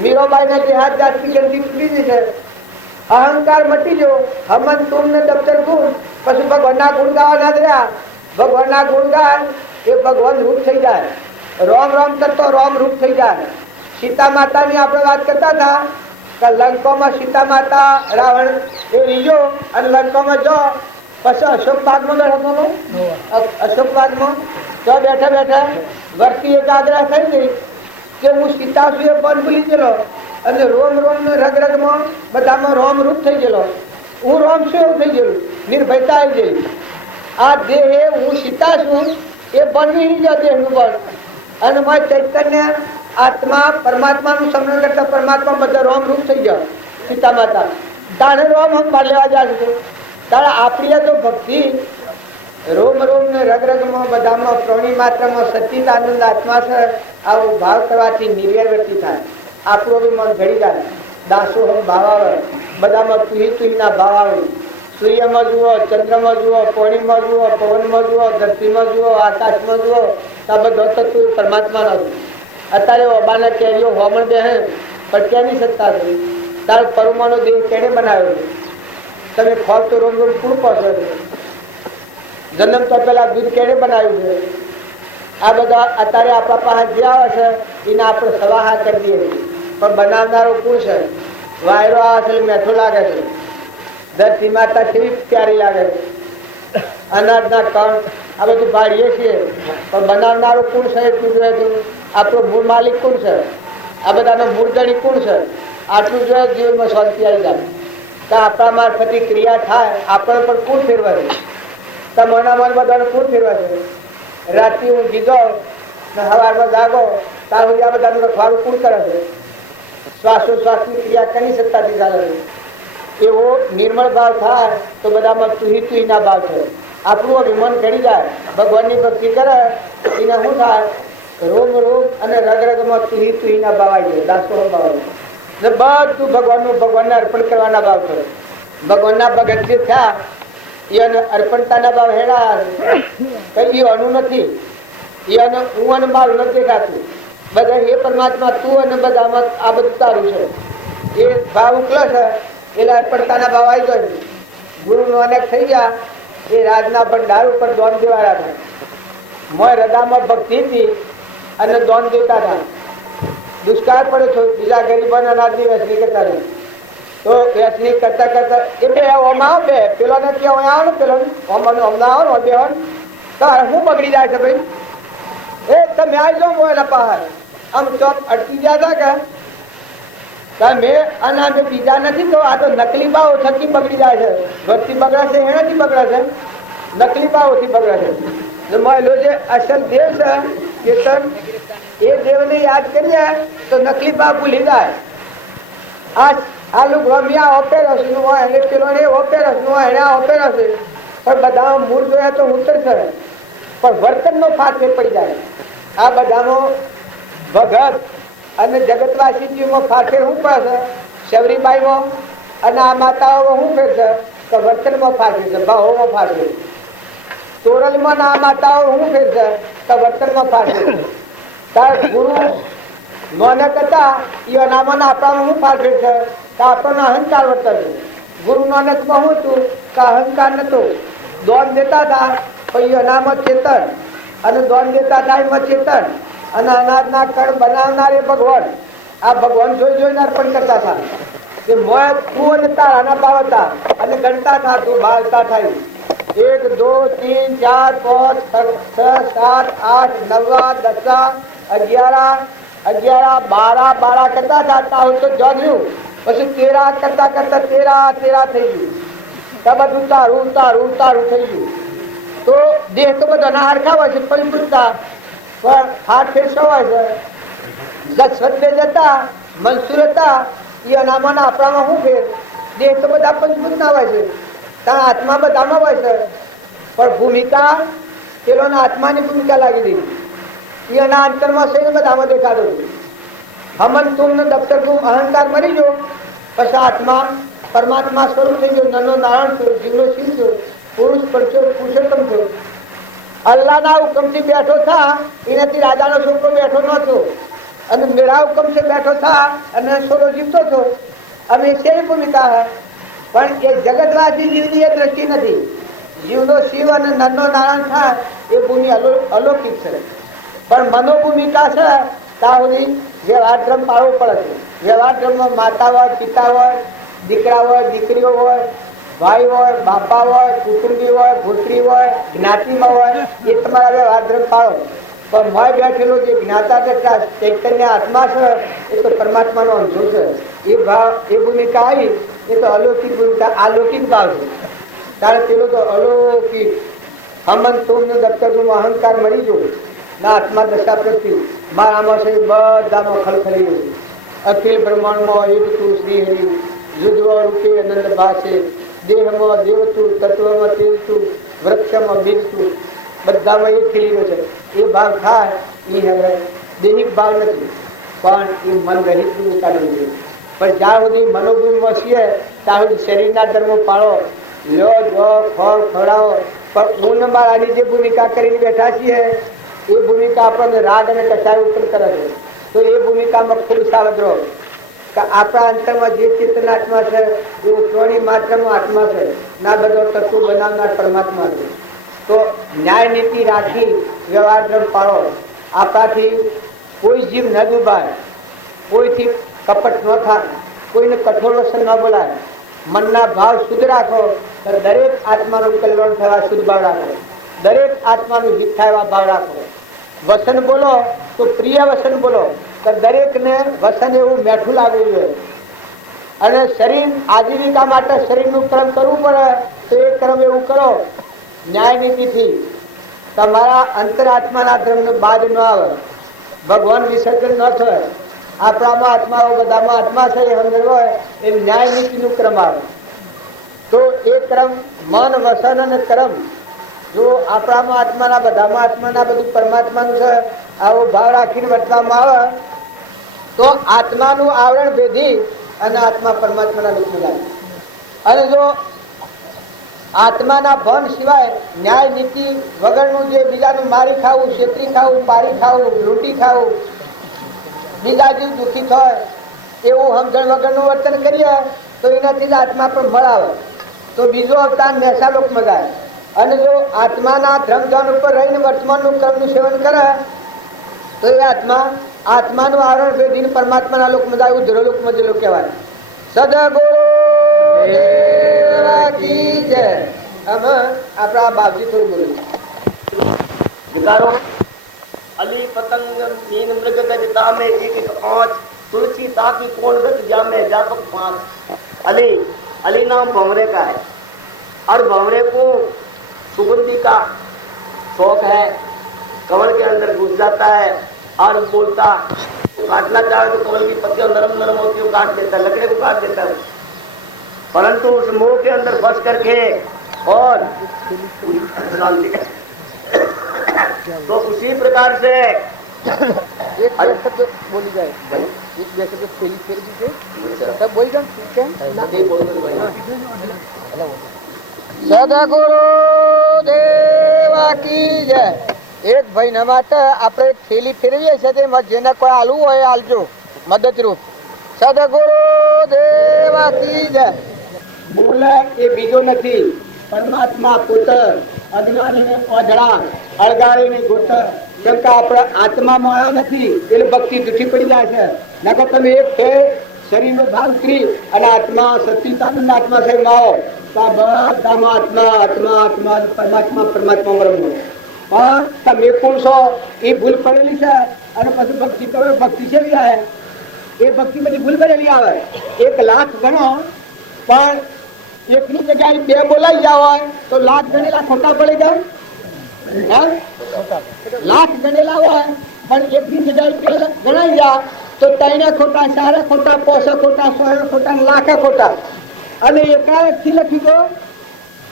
મીરાબાઈના દેહાદ્યાસની ગ્રંથિ તૂટી ગઈ છે. અહંકાર મટી ગયો, હમન તુમ ને દફતર ગુણ. પછી ભગવાનના ગુણ ગાવાના રહ્યા. ભગવાનના ગુણ ગાય એ ભગવાન રૂપ થઈ જાય, રોમ રોમ કરતો રોમ રૂપ થઈ જાય. સીતા માતાની આપણે વાત કરતા હતા કે લંકામાં સીતા માતા રાવણ એ રીજો અને લંકામાં જો પછી અશોક બાગમાં બેઠો, અશોક બાગમાં તો બેઠા બેઠા વર્તી એકાગ્રહ થઈ ગઈ કે હું સીતા છું એ પણ ભૂલી ગયેલો અને રોમ રોમ રગ રગમાં બધામાં રોમ રૂપ થઈ ગયેલો. હું રોમ છું એવું થઈ ગયેલું, નિર્ભયતા આવી ગઈ. આ દેહ હું સીતા છું એ બનવી ગયો દેહનું બળ. અને મારે ચૈતન્ય આત્મા પરમાત્માનું સ્મરણ કરતા પરમાત્મા બધા રોમ રૂપ થઈ ગયા. સીતા માતા તારે રોમ હમ બાર લેવા જાય છે. તારે આપણી તો ભક્તિ રોમ રોમ ને રગ રગમાં બધામાં પ્રાણી માત્રામાં સચિત આનંદ આત્મા છે. આવો ભાવ કરવાથી નિર્વ્યવર્તી થાય, આપણું બી મન ઘડી જાય. દાસો હમ ભાવ આવે, બધામાં તુહીના ભાવ આવે. સૂર્યમાં જુઓ, ચંદ્રમાં જુઓ, પાણીમાં જુઓ, પવનમાં જુઓ, ધરતીમાં જુઓ, આકાશમાં જુઓ, આ બધો તત્વ પરમાત્મા ના. અત્યારે ઓબાના કેરીઓ હોમણ બે પણ કેની સત્તા છે. તાર પરુમાનો દેહ કેને બનાવ્યો? તમે ખોલ તો રોમ રોમ કુણ પહોંચો. જન્મ તો પેલા દૂધ કેને બનાવ્યું છે? આ બધા અત્યારે આપણા પાસે જે આવે છે એને આપણે સવાહા કરી દઈએ છીએ, પણ બનાવનારો કોણ છે? વાયરો આવે છે મેઠો લાગે છે, ધરતી માતા કેવી પ્યારી લાગે છે, અનાજના કણ આ બધું ભાડીએ છીએ, પણ બનાવનારું કોણ છે એટલું જોઈએ તો આપણો મૂળ માલિક કોણ છે? આ બધાનો મૂળધણી કોણ છે? આટલું જોઈએ જીવનમાં શાંતિ આવી જાય. તો આપણા મારફતે ક્રિયા થાય, આપણે પણ કોણ ફેરવા છે? તમારા મન બધાને કોણ ફેરવા છે? રાત્રિ ઊંઘી જાઓ ને સવારમાં જાગો ત્યાં સુધી આ બધાનું રખવાડું કોણ કરે છે? શ્વાસોશ્વાસની ક્રિયા કની સત્તાથી ચાલે છે. એવો નિર્મળ ભાવ થાય તો બધામાં તુહીના ભાવ છે. આપણું અભિમાન ઘડી જાય. ભગવાનની ભક્તિ કરે એને શું થાય? રોગ રોગ અને રગ રગમાં તુહીના ભાવ આવી જાય, દાસો ભાવ આવી જાય. બધું ભગવાનનું ભગવાનને અર્પણ કરવાના ભાવ કરે. ભગવાનના ભગત જે થયા એને અર્પણતાના ભાવ હેડા કઈ અનુ નથી, એને હું અને મારું નથી દેખાતું, બધા એ પરમાત્મા તું અને બધામાં આ બધું તારું છે, એ ભાવ ઉકલો છે એટલે અર્પણતાના ભાવ આવી ગયો. ગુરુનો અનેક થઈ ગયા, એ રાજના ભંડાર ઉપર દોન દેવાયા હતા. મોય હૃદયમાં ભક્તિ હતી અને દોન દેતા હતા. દુષ્કાળ પડે છે, બીજા ગરીબોને અનાજની વેચણી કરતા હતા. તો વેચણી કરતા કરતા એ બે ઓમાં આવો, બે પેલો નથી આવો ને, પેલો હમણાં આવો ને બે તો શું બગડી જાય છે ભાઈ? એ તમે આવી જાઓ મોય પહાડ આમ ચોપ અટકી ગયા હતા કે તમે અને બીજા નથી, તો આ તો નકલી ભાવ થકી બગડી જાય છે. ભક્તિ બગડાશે એનાથી બગડાશે, નકલી ભાવથી બગડાશે. જે અસલ દેવ છે ચેતન, એ દેવને યાદ કરીએ તો નકલી ભાવ ભૂલી જાય. આ લોકો ઓપેરસ નું હોય અને પેલો ઓપેરસ નું હોય, એને આ ઓપેરસ, પણ બધા મૂળ જોયા તો ઉત્તર છે, પણ વર્તન નો ફાટ પડી જાય. આ બધામાં ભગત અને જગતવાસીજીમાં ફાટે શું પડે છે? શબરીબાઈમાં અને આ માતાઓ શું ફેર છે તો વર્તનમાં ફાટે છે, ભાવોમાં ફાટે છે. તોરલમાં આ માતાઓ શું ફેર છે તો વર્તનમાં ફાટે છે. તાર ગુરુ નોનક હતા એ અનામાં આપણામાં શું ફાટે છે તો આપણને અહંકાર વર્તન છે. ગુરુ નાનકમાં શું હતું કે અહંકાર નતો, દોન દેતા હતા પછી અનામત ચેતન, અને દોન દેતા હતા એમાં ચેતન, અને અનાજના કણ બનાવનાર એ ભગવાન. આ ભગવાન જોઈને અર્પણ કરતા હતા. કે મોય તું અને તારાના ભાવ હતા અને ગણતા હતા, તું બાળતા થાય 1 2 3 4 5 6 7 8 9 10 11 12 કરતા હતા. તાવ તો જોડ્યું, પછી 13 કરતા કરતા 13 થઈ ગયું. તો બધું તારું થઈ ગયું. તો દેહ તો બધા હરખા હોય છે, પરિપૂર્ણતા પણ હાથ ફેર શું હોય છે? દશરથ જતા મનસુર હતા એ અનામાં આપણામાં શું ફેર? દેહ તો બધા પંચભૂત ના હોય છે, ત્યાં આત્મા બધામાં હોય છે, પણ ભૂમિકા પેલોના આત્માની ભૂમિકા લાગી દીધી. એના અંતરમાં છે ને બધામાં દેખાતો. હમન તુમ ને દફતર તું અહંકાર મરી ગયો, પછી આત્મા પરમાત્મા સ્વરૂપ થઈ ગયો, નનો નારાયણ થયો, જીવનો શિવ થયો, પુરુષ પુરુષોત્તમ થયો. અલ્લાહના હુકમથી બેઠો થા, એનાથી રાજાનો છોકરો બેઠો નતો, અને મેરા હુકમથી બેઠો થા અને સોલો જીવતો હતો. અને શેની ભૂમિકા હે? પણ એ જગતવાસી જીવની એ દ્રષ્ટિ નથી. જીવનો શિવ અને નન્નો નારાયણ થાય એ ભૂમિ અલૌકિક છે, પણ મનોભૂમિકા છે ત્યાં સુધી વ્યવહારક્રમ પાળવો પડે છે. વ્યવહારક્રમમાં માતા હોય, પિતા હોય, દીકરા હોય, દીકરીઓ હોય, ભાઈ હોય, બાપા હોય, કુટુંબી હોય, પુત્રી હોય, જ્ઞાતિમાં હોય, એ તમારા વ્યવહારક્રમ પાળો. પણ મોય બેઠેલો જે જ્ઞાતા ચૈતન્ય આત્મા છે એ તો પરમાત્માનો અંશો છે. એ ભાવ, એ ભૂમિકા આવી એ તો અલૌકિક ભૂમિકા, અલૌકિક ભાવ છે. ત્યારે પેલો તો અલૌકિક હમન તુમનું દફતરનું અહંકાર મળી ગયો ના આત્મા દશા પ્રત્યુ મારામાં છે બધામાં ખલખલી ગયું. અખિલ બ્રહ્માંડમાં એક તું શ્રી હરિ યુદ્ધ રૂપે અનંત ભાષે, દેહમાં દેવતું, તત્વમાં તેજતું, વૃક્ષમાં બીજતું, બધામાં એક ખીલી રહ્યો છે. એ ભાવ થાય એ હવે દૈહિક ભાવ નથી, પણ એ મન રહિત ભૂમિકા નથી. પણ જ્યાં સુધી મનોભૂમિમાં છીએ ત્યાં સુધી શરીરના ધર્મો પાળો, લો જો ખોળ ખવડાવો, પણ ઊન માળાની જે ભૂમિકા કરીને બેઠા છીએ એ ભૂમિકા આપણને રાગ અને કચાય ઉપર કરે છે. તો એ ભૂમિકામાં ખૂબ સાવધ રહો કે આપણા અંતરમાં જે ચેતનાત્મા છે એ ઉત્તરોની માત્રનો આત્મા છે, ના બધો તત્વ બનાવનાર પરમાત્મા છે. તો ન્યાય નીતિ રાખી વ્યવહાર ધર્મ પાળો. આપણાથી કોઈ જીવ ન ડૂબાય, કોઈથી કપટ ન થાય, કોઈને કઠોર વસન ન બોલાય, મનના ભાવ શુદ્ધ રાખો તો દરેક આત્માનું કલ્યાણ થવા શુદ્ધ ભાવ રાખો, દરેક આત્માનું હિત થાય એવા ભાવ રાખો. વસન બોલો તો પ્રિય વસન બોલો, તો દરેકને વસન એવું મેઠું લાગવું જોઈએ. અને શરીર આજીવિકા માટે શરીરનું કર્મ કરવું પડે તો એ કર્મ એવું કરો ન્યાય નીતિથી. તમારા અંતરાત્માના ધર્મને બાદ ન આવે, ભગવાન વિસર્જન ન થાય. આપણામાં આત્માઓ બધામાં આત્મા છે એ સમજ હોય એ ન્યાય નીતિનું ક્રમ આવે. તો એ ક્રમ મન, વસન અને કર્મ જો આપણામાં આત્માના બધામાં આત્માના બધું પરમાત્માનું છે આવો ભાવ રાખીને વર્તવામાં આવે તો આત્માનું આવરણ ભેદી અને આત્મા પરમાત્માના રૂપમાં લાગે. અને જો આત્માના ભણ સિવાય ન્યાય નીતિ વગરનું જે બીજાનું મારી ખાવું, છેતરી ખાવું, પાડી ખાવું, લૂંટી ખાવું, બીજા જીવ દુઃખી થાય એવું સમજણ વગરનું વર્તન કરીએ તો એનાથી જ આત્મા પણ મળાવે. તો બીજો અવતાર નેસાલોકમાં જાય. અને જો આત્માના ધ્રમધ્યાન ઉપર રહીને વર્તમાનનું કર્મનું સેવન કરે તો એ આત્માનું આવરણ ભેદીને પરમાત્માના લોકમાં જાય, એવું ધ્રુવલોકમાં જેલું કહેવાય. સદગુરુ કી જય. અમે આપણા બાપજી થોડું બોલું. विकारो अली पतंग नीन मृग गज दामे एक एक पांच तुलसी ताकि कोण गत जामे जापक पांच। अली अली नाम भंवरे का है और भंवरे को सुगंधी का शौक है, कमल के अंदर घुस जाता है और बोलता, काटना चाहे तो कमल की पत्तियां नरम नरम होती है, काट देता है, लकड़े को काट देता है, परंतु उस मोह के अंदर फंस करके और तो उसी प्रकार से एक शब्द बोली जाए भाई, एक शब्द फेरी फेर दीजिए, सब बोल जाओ, ठीक है ना? सदगुरु देवा की जय. એક ભાઈ માટે આપણે થેલી ફેરવીએ છીએ તેમાં જેને કોઈ આલવું હોય આલજો મદદરૂપ. સદગુરુ દેવા કી જય. બોલે એ બીજો નથી, પરમાત્મા પુત્ર અજ્ઞાનીને ઓઢળા અળગાડીને ગોતર. કેમ કે આપણે આત્મામાં આવ્યા નથી એટલે ભક્તિ જૂઠી પડી જાય છે. નકર તમે એક છે શરીરનો ભાગ ઉતરી અને આત્મા સચિદાનંદ આત્મા સાહેબ આવો તો આ બધામાં આત્મા આત્મા આત્મા પરમાત્મા પરમાત્મા બરોબર. પણ તમે કોણ છો એ ભૂલ પડેલી છે અને પછી ભક્તિ કરો, ભક્તિ છે આવે એ ભક્તિ બધી ભૂલ પડેલી આવે. 1 લાખ ગણો પણ એકની જગ્યાએ 2 બોલાઈ જાવ હોય તો લાખ ગણેલા ખોટા પડી જાય. લાખ ગણેલા હોય પણ એકની જગ્યાએ 2 ગણાઈ જાય તો 3 ખોટા, 4 ખોટા, 5 ખોટા, 100 ખોટા, લાખ ખોટા. અને એકાએકથી લખી દો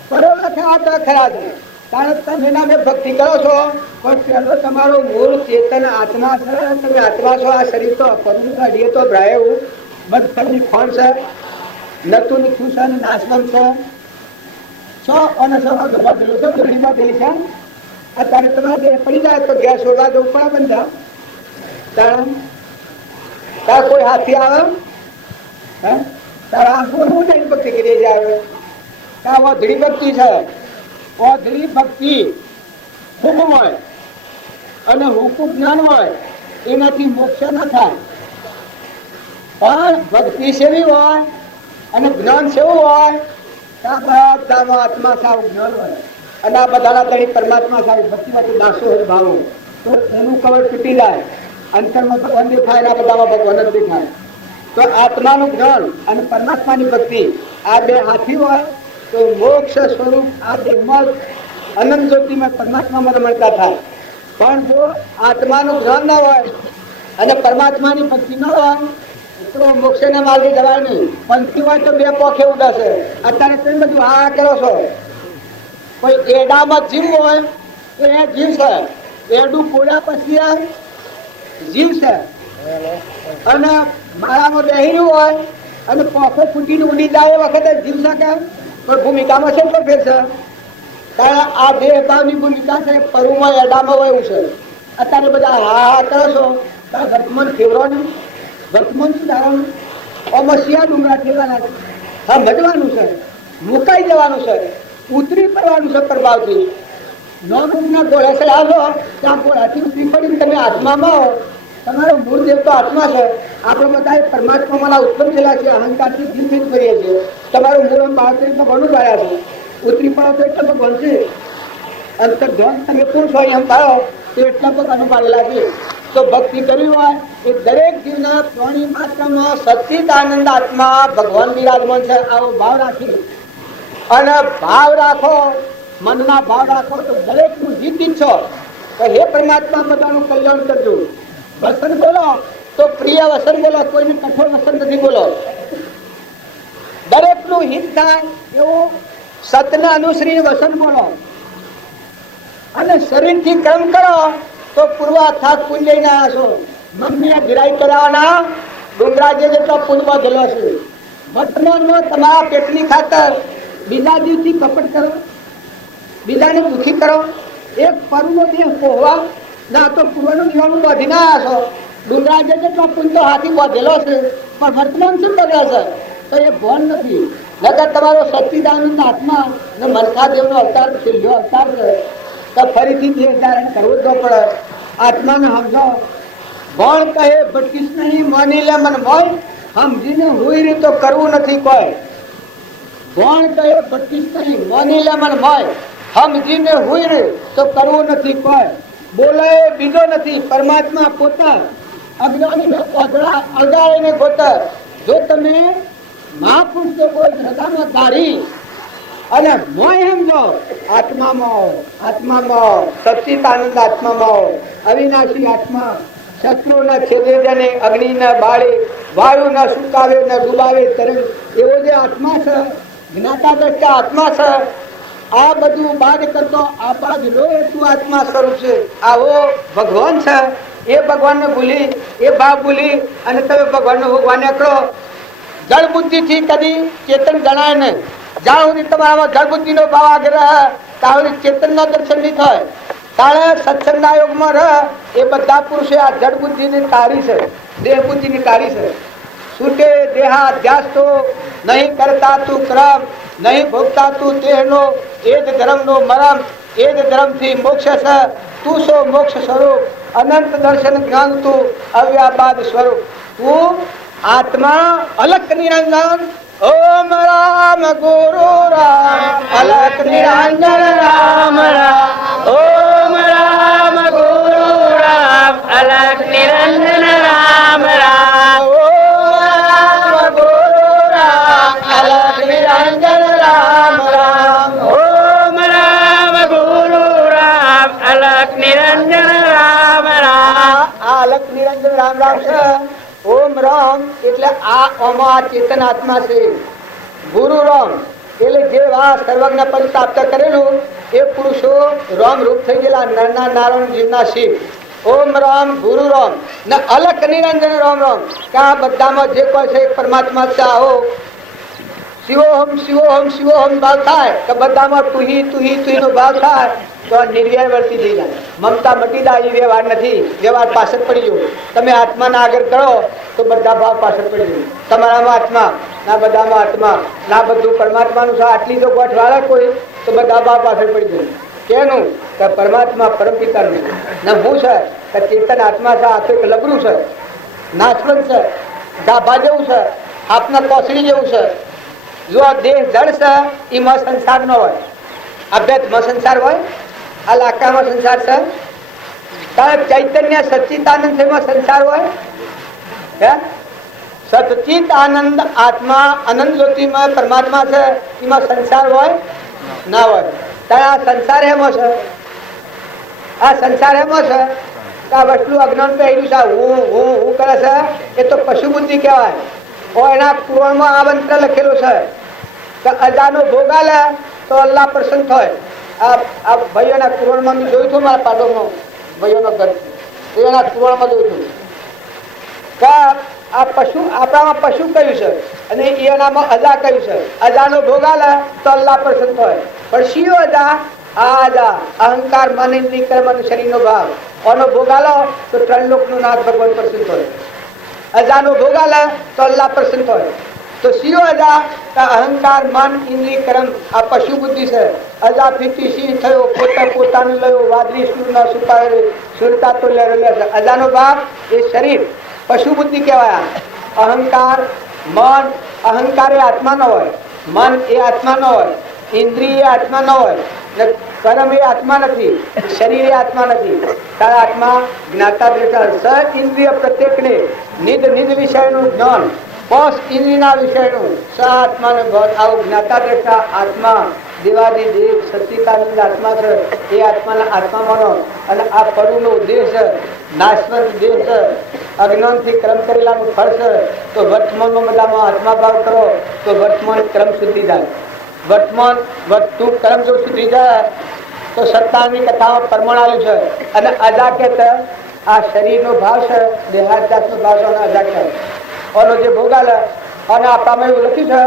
કરો લખ્યા તો ખરા છે. કારણ તમે નામે ભક્તિ કરો છો પણ પહેલો તમારો મૂળ ચેતન આત્મા છે. તમે આત્મા છો. આ શરીર તો પગનું કાઢીએ તો ભ્રાય એવું બધની ખોણ છે, નતું નીચું છે, નાશવંત છે, 100 અને 100 બધેલું છે, ગરીબમાં થયેલી છે. અત્યારે તમારે પડી જાય તો ગેસ છોડવા જવું પડે બંધા. તાર કોઈ હાથી આવે તારા હું જઈને ભક્તિ કરી આવે. ત્યાં વધડી ભક્તિ છે. ઓધરી ભક્તિ ખૂબ હોય અને હુકુમ જ્ઞાન હોય એનાથી મોક્ષ ન થાય. પણ ભક્તિ સેવી હોય અને જ્ઞાન સેવું હોય બધામાં આત્મા સારું જ્ઞાન હોય અને આ બધાના તણી પરમાત્મા સારું ભક્તિમાંથી દાસો હોય ભાવો તો એનું કવર તૂટી જાય. અંતરમાં ભગવાન દેખાય ના બધામાં ભગવાન જ દેખાય. તો આત્માનું જ્ઞાન અને પરમાત્માની ભક્તિ આ 2 હાથી હોય તો મોક્ષ સ્વરૂપ આ દેહમાં અનંત જ્યોતિમાં પરમાત્મામાં રમણતા થાય. પણ જો આત્માનું જ્ઞાન ન હોય અને પરમાત્માની ભક્તિ ન હોય તો મોક્ષના માર્ગે જવાય નહીં. પંથી હોય તો 2 પોખે ઉડાશે. અત્યારે તમે બધું હા કરો છો. કોઈ એડામાં જીવ હોય તો એ જીવ છે, એડું પોળ્યા પછી જીવ છે. અને માળામાં બેહી હોય અને પોખો ફૂટીને ઉડી જાય વખતે જીવ શકે પણ ભૂમિકામાં શું પર ફેરશે? કારણ આ દેહ ભાવની ભૂમિકા છે, પરુમાં એડામાં હોય એવું છે. અત્યારે બધા હા કરો છો વર્તમાન ફેરવાનું, વર્તમાન સુધારવાનું, અમસ્યા ડુંગરા ફેરવાના છે. હા મજવાનું છે, મુકાઈ જવાનું છે, ઉતરી પડવાનું છે પ્રભાવથી. નોના ગોળા છે આવો ત્યાં ગોળાથી ઉતરી પડીને તમે આત્મામાં હો. તમારો મૂળ દેવ તો આત્મા છે. આપણે બધા પરમાત્મામાં ઉત્પન્ન થયેલા છે, અહંકારથી દિલથી કરીએ છીએ. તમારું મૂળ બાળક ભગવાનનું લાયા છે. ઉતરી પડો તો એટલે ભગવાન છે. અંતર ધ્યાન તમે કોણ છો એમ પાડો તો એટલા ભગવાન પાડેલા છે. તો ભક્તિ કરવી હોય એ દરેક જીવના પ્રાણી માત્રમાં સચ્ચિદાનંદ આત્મા ભગવાન બિરાજમાન છે. આવો ભાવ રાખી અને ભાવ રાખો, મનના ભાવ રાખો તો દરેકનું જીત ઈચ્છો તો હે પરમાત્મા બધાનું કલ્યાણ કરજો. વસન બોલો તો પ્રિય વસન બોલો, કોઈને કઠોર વસન નથી બોલો. દરેકનું હિત થાય એવું સતને અનુસરીને વસન બોલો. અને શરીરથી કર્મ કરો તો પૂર્વ અથાગ પુણ્ય લઈને આવ્યા છો. મમ્મીએ ધીરાઈ કરાવવાના ડુંગરા જેટલો પુણ્ય બધેલો છે. વર્તમાનમાં તમારા પેટની ખાતર બીજા દિવસથી કપટ કરો, બીજાને દુઃખી કરો, એક પરુનો દેહ પોહવા ના તો પૂર્વનું નિવાણું બાંધી ના આવ્યા છો. ડુંગરા જેટલો પૂન તો હાથી બાંધેલો છે, પણ વર્તમાન શું કર્યો છે તો એ ભોન નથી. નગર તમારો સચ્ચિદાનંદ આત્મા ને મનખાદેવનો અવતાર છેલ્લો અવતાર છે, તો ફરીથી દેહ ધારણ કરવું જ ન પડે. આત્માને સમજો. ભણ કહે ભટકીશ નહીં, માની લે મન મોય, સમજીને હુઈ રી તો કરવું નથી કોઈ. ભણ કહે ભટકીશ નહીં, માની લે મન મોય, સમજીને હુઈ રી તો કરવું નથી કોઈ. બોલે બીજો નથી, પરમાત્મા પોતા અજ્ઞાનીને અળગાવીને ગોતર. જો તમે મહાપુરુષો કોઈ હૃદયમાં ધારી અને મોય સમજો, આત્મામાં સચ્ચિદાનંદ આત્મામાં અવિનાશી આત્મા શત્રુ ના છેદે જને, અગ્નિ ના બાળે, વાયુ ના સુકાવે ન ડુબાવે તરંગ, એવો જે આત્મા છે, જ્ઞાતા દ્રષ્ટા આત્મા છે. આ બધું બાદ કરતો આ બાદ લો તું આત્મા સ્વરૂપ છે. આવો ભગવાન છે. એ ભગવાનને ભૂલી, એ ભાવ ભૂલી અને તમે ભગવાનનો ભગવાન એકલો જળ બુદ્ધિ થી કદી ચેતન ગણાય નહીં. જ્યાં સુધી તમારામાં જળ બુદ્ધિ નો ભાવ આગળ રહે ત્યાં સુધી ચેતન ના દર્શન નહીં થાય. તારે સત્સંગના યોગમાં રહે એ બધા પુરુષે આ જળ બુદ્ધિ ની તારી છે, દેહ બુદ્ધિ ની તારી છે. છૂટે દેહાધ્યાસ તો નહીં કરતા તું ક્રમ, નહીં ભોગતા તું દેહનો, એ જ ધર્મનો મરમ, એ જ ધર્મથી મોક્ષ છે. તું સો મોક્ષ સ્વરૂપ, અનંત દર્શન જ્ઞાન તું અવ્યાબાદ સ્વરૂપ. તું આત્મા અલક નિરંજન. ઓમ રામ ગુરુ રામ, અલક નિરંજન રામ રામ. ઓમ રામ ગુરુ રામ, અલક નિરંજન રામ રામ. ઓમ ગુરુ રામ, અલક નિરંજન રામ રામ. ઓમ રામ ગુરુ રામ, અલક નિરંજન રામ રામ. આ અલક નિરંજન રામ રામ છે. ઓમ રામ એટલે આ ઓમાં ચેતન આત્મા છે. ગુરુ રામ એટલે જે વા સર્વજ્ઞ પદ પ્રાપ્ત કરેલું એ પુરુષો રામ રૂપ થઈ ગયેલા, નરના નારાયણ જીવના શિવ. ઓમ રામ ગુરુ રામ ને અલક નિરંજન રામ રામ. કે આ બધામાં જે કોઈ છે પરમાત્મા છે. આવો શિવોહમ શિવોહમ શિવોહમ ભાવ થાય તો બધામાં તુહી નો ભાવ થાય તો નિર્વ્યય વર્તી થઈ જાય. મમતા મટી જાય. એ વ્યવહાર નથી, વ્યવહાર પાછળ પડી ગયો. તમે આત્માના આગળ કરો તો બધા ભાવ પાછળ પડી ગયો. તમારામાં આત્મા ના બધામાં આત્મા ના બધું પરમાત્માનું છે. આટલી જો ગોઠ વાળા કોઈ તો બધા ભાવ પાછળ પડી ગયું. કેનું કે પરમાત્મા પરમપિતાનું ને હું છે કે ચેતન આત્મા છે. આ તો એક લબરું છે, નાશવંત છે, ડાભા જેવું છે, આપના કોસડી જેવું છે. જો આ દેહ જળ છે એમાં સંસાર ન હોય, અભ્યાસમાં સંસાર હોય, આ લાકામાં સંસાર છે. તારે ચૈતન્ય સચ્ચિદાનંદ એમાં સંસાર હોય. હે સચ્ચિત આનંદ આત્મા અનંત જ્યોતિમાં પરમાત્મા છે, એમાં સંસાર હોય ના હોય. તારે આ સંસાર એમાં છે, આ સંસાર એમાં છે. આ વસ્તુ અજ્ઞાન પહેર્યું છે, હું કરે છે એ તો પશુ બુદ્ધિ કહેવાય. એના પુરાણમાં આ મંત્ર લખેલું છે કે અજાનો ભોગ આલે તો અલ્લાહ પ્રસન્ન થાય. આ ભાઈઓના પુરાણમાં મેં જોયું હતું, મારા પાડોમાં ભાઈઓનો ઘર એના પુરાણમાં જોયું હતું કે આ પશુ આપણામાં પશુ કયું છે અને એનામાં અજા કયું છે. અજાનો ભોગ આલે તો અલ્લાહ પ્રસન્ન થાય. પણ શિવ અજા આજા અહંકાર મન ઇન્દ્રિય કર્મ અને શરીરનો ભાવ આનો ભોગ આલો તો ત્રણ લોકનું નાથ ભગવાન પ્રસન્ન થાય. અજાનો ભોગ આલે તો અલ્લાહ પ્રસન્ન થાય. તો શિવ અજા અહંકાર મન ઇન્દ્રિય કર્મ આ પશુ બુદ્ધિ છે. અજા ફીટી સિંહ થયો, પોતાનું લયો, વાદળી સુર ના સુપાય, સુરતા તો લે છે. અજાનો ભાગ એ શરીર પશુ બુદ્ધિ કહેવાય. અહંકાર મન, અહંકાર એ આત્મા ન હોય, મન એ આત્મા ન હોય, ઇન્દ્રિય એ આત્મા ન હોય, કર્મ એ આત્મા નથી, શરીર એ આત્મા નથી. તારા આત્મા જ્ઞાતા દ્રષ્ટા સ ઇન્દ્રિય પ્રત્યેકને નિજ નિજ વિષયનું જ્ઞાન, પોષ ઇન્દ્રિયના વિષયનું સ આત્માને આવું જ્ઞાતા દ્રષ્ટા આત્મા દેવાદી દેવ સચ્ચિદાનંદ આત્મા છે. એ આત્માના આત્મા માનો. અને આ પરુનો દેહ છે, નાશવંત દેહ છે, અજ્ઞાનથી કર્મ કરેલાનું ફળ છે. તો વર્તમાનમાં બધામાં આત્મા ભાવ કરો તો વર્તમાન ક્રમ સુધી જાય. વર્તમાન વધતું કર્મ જો સુધરી જાય તો સત્તાની કથામાં પ્રમાણ આવ્યું છે. અને અજા કે આ શરીરનો ભાવ છે, દેહાધ્યાસનો ભાવ છે અને અજા કહે ઓનો જે ભોગાલે. અને આપણામાં એવું લખ્યું છે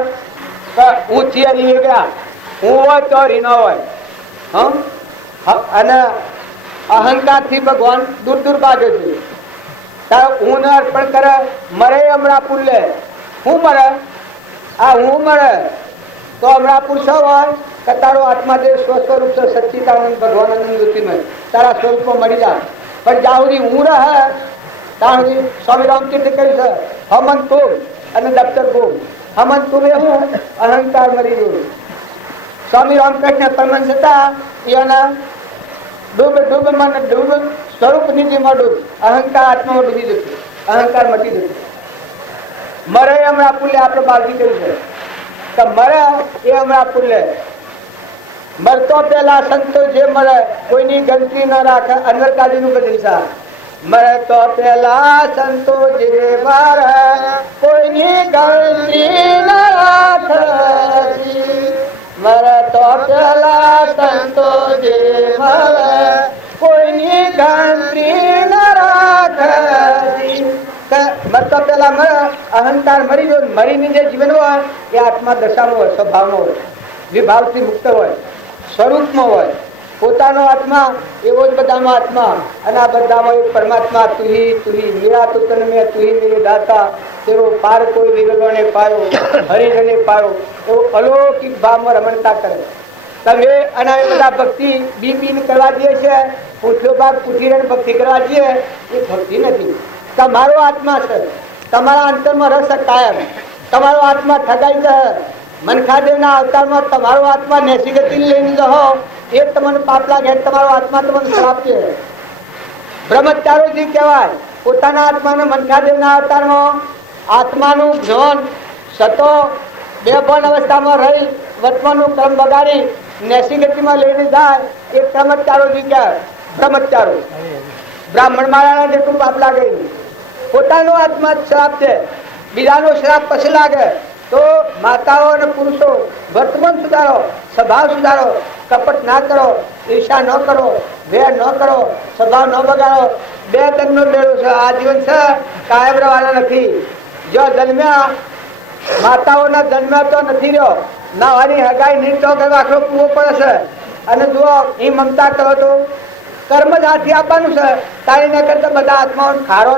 કે હું થિયરી ગયા હું હોય તો રીનો હોય. અને અહંકારથી ભગવાન દૂર દૂર ભાગે છે. હું ને અર્પણ કરે મરે હમણાં પુલ્લે હું મરે આ હું મરે તો હમણાં પૂછો હોય કે તારો આત્માદેવ સ્વસ્વરૂપ છે સચ્ચિદાનંદ ભગવાન આનંદ જ્યોતિમય તારા સ્વરૂપમાં મળી જાય. પણ જાઉરી હું રહે ત્યાં સ્વામી રામતીર્થે કહ્યું છે હમન તું અને દફતર ગુમ. હમન તું એવું અહંકાર મરી ગયું. સ્વામી રામકૃષ્ણ પરમહંસ હતા એના ડૂબ ડૂબ મન ડૂબ સ્વરૂપ નિધિમાં ડૂબ. અહંકાર આત્મામાં ડૂબી જતું. અહંકાર મટી જતું. મરે હમણાં પુલ્લે આપણે બાળકી કહ્યું છે કે મરે એ હમણાં પુલ્લે. મરતો પેલા સંતો જે મરે કોઈની ગણતરી ન રાખે. અનવરકાજીનું બદલ છે. મરે તો પેલા સંતો જે મરે કોઈની ગણતરી ન રાખે. મરે તો પેલા સંતો જે મરે કોઈની ગણતરી ન રાખે. મરતા પેલા મરે અહંકાર મરી ગયો. મરીને જે જીવન હોય એ આત્મા દશામાં હોય, સ્વભાવમાં હોય, વિભાવથી મુક્ત હોય, સ્વરૂપમાં હોય. પોતાનો આત્મા એવો જ બધામાં આત્મા. અને આ બધામાં એક પરમાત્મા તુહી તુહી મેરા તો તન મેં તુહી મેરે દાતા તેરો પાર કોઈ વિરલોને પાયો હરિજને પાયો એવો અલૌકિક ભાવમાં રમણતા કરે. તમે અને બધા ભક્તિ બી કરવા દે છે. પૂછ્યો ભાગ પૂછીને ભક્તિ કરવા દઈએ એ ભક્તિ નથી. તમારો આત્મા છે. તમારા અંતરમાં રસ કાયમ. તમારો આત્મા ઠગાઈ જાય. મનખાદેવના અવતારમાં તમારો આત્મા નેસી ગતિ લઈને જહો એ તમને પાપ લાગે. તમારો આત્મા તમને શ્રાપ છે. બ્રહ્મચારોજી કહેવાય. પોતાના આત્માને મનખાદેવના અવતારમાં આત્માનું જ્ઞાન સતો બે ભણ અવસ્થામાં રહી વર્તમાનનું કર્મ બગાડી નેસી ગતિમાં લઈને જાય એ બ્રહ્મચારોજી કહેવાય. બ્રહ્મચારો બ્રાહ્મણ માળાના જેટલું પાપ લાગે. પોતાનો આત્મા શ્રાપ છે. બીજાનો શ્રાપ પછી લાગે. તો માતાઓ અને પુરુષો વર્તમાન સુધારો, સ્વભાવ સુધારો, કપટ ના કરો, ઈર્ષા ન કરો, વેર ન કરો, સ્વભાવ ન બગાડો. બે દંડનો મેળો છે. આ જીવન છે કાયમ રહેવાના નથી. જો જન્મ્યા માતાઓના જન્મ્યા તો નથી રહ્યો. નાવાની હગાઈ નહીં તો આખલો કૂવો પડે છે. અને જુઓ એ મમતા કરો તો કર્મ જ હાથી આપવાનું છે. તાળી ન કરતા બધા આત્માઓને ખારો,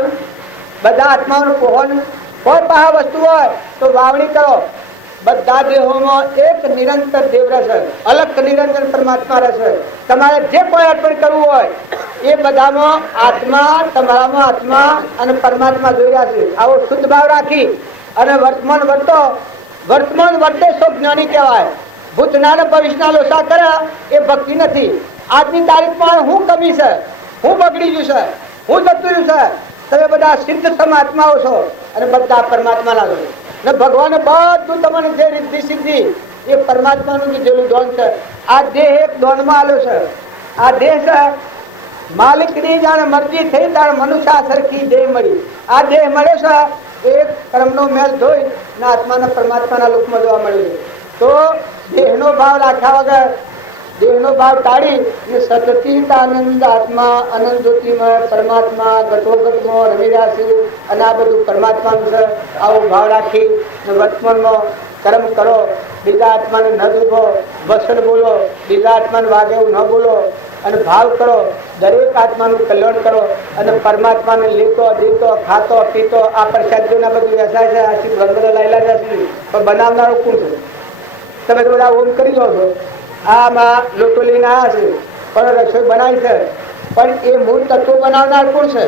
બધા આત્માઓનું પોહન. કોઈ પા વસ્તુ હોય તો વાવણી કરો. બધા દેહોમાં એક નિરંતર દેવ રહેશે. અલગ નિરંતર પરમાત્મા રહેશે. તમારે જે કોઈ અર્પણ કરવું હોય એ બધામાં આત્મા, તમારામાં આત્મા અને પરમાત્મા જોઈ રહ્યા છે. આવો શુદ્ધ ભાવ રાખી અને વર્તમાન વર્તો. વર્તમાન વર્તે સૌ જ્ઞાની કહેવાય. ભૂતના ને ભવિષ્યના લોસા કરે એ ભક્તિ નથી. આજની તારીખમાં હું કમી છે, હું બગડી ગયું છે, હું જતું રહ્યું છે. તમે બધા સિદ્ધ સમાત્માઓ છો અને બધા પરમાત્માના છો. ને ભગવાને બધું તમને જે રીતિ સિદ્ધિ એ પરમાત્માનું કીધેલું દોન છે. આ દેહ એક દોનમાં આવેલો છે. આ દેહ છે માલિકની જાણે મરજી થઈ ત્યારે મનુષ્ય સરખી દેહ મળી. આ દેહ મળે છે એક કર્મનો મેલ ધોઈ ને આત્માના પરમાત્માના લોકમાં જોવા મળે છે. તો દેહનો ભાવ રાખ્યા વગર, દેહનો ભાવ ટાળી ને સતચિત આનંદ આત્મા અનંત જ્યોતિમય પરમાત્મા ગતોગતમાં રમી રહ્યા છે. અને આ બધું પરમાત્માનું છે. આવો ભાવ રાખી ને વર્તમાનમાં કર્મ કરો. બીજા આત્માને ન દુભો, વસન બોલો, બીજા આત્માને વાગે એવું ન બોલો અને ભાવ કરો. દરેક આત્માનું કલ્યાણ કરો અને પરમાત્માને લેતો દેતો ખાતો પીતો આ પ્રસાદીઓના બધું વ્યવસાય છે. આથી બંધ લાયેલા જશે પણ બનાવનારું કોણ છે? તમે તો બધા ઓમ કરી લો છો. આમાં લોકો લઈને આવ્યા છે પણ રસોઈ બનાવી છે પણ એ મૂળ તત્વો બનાવનાર કોણ છે?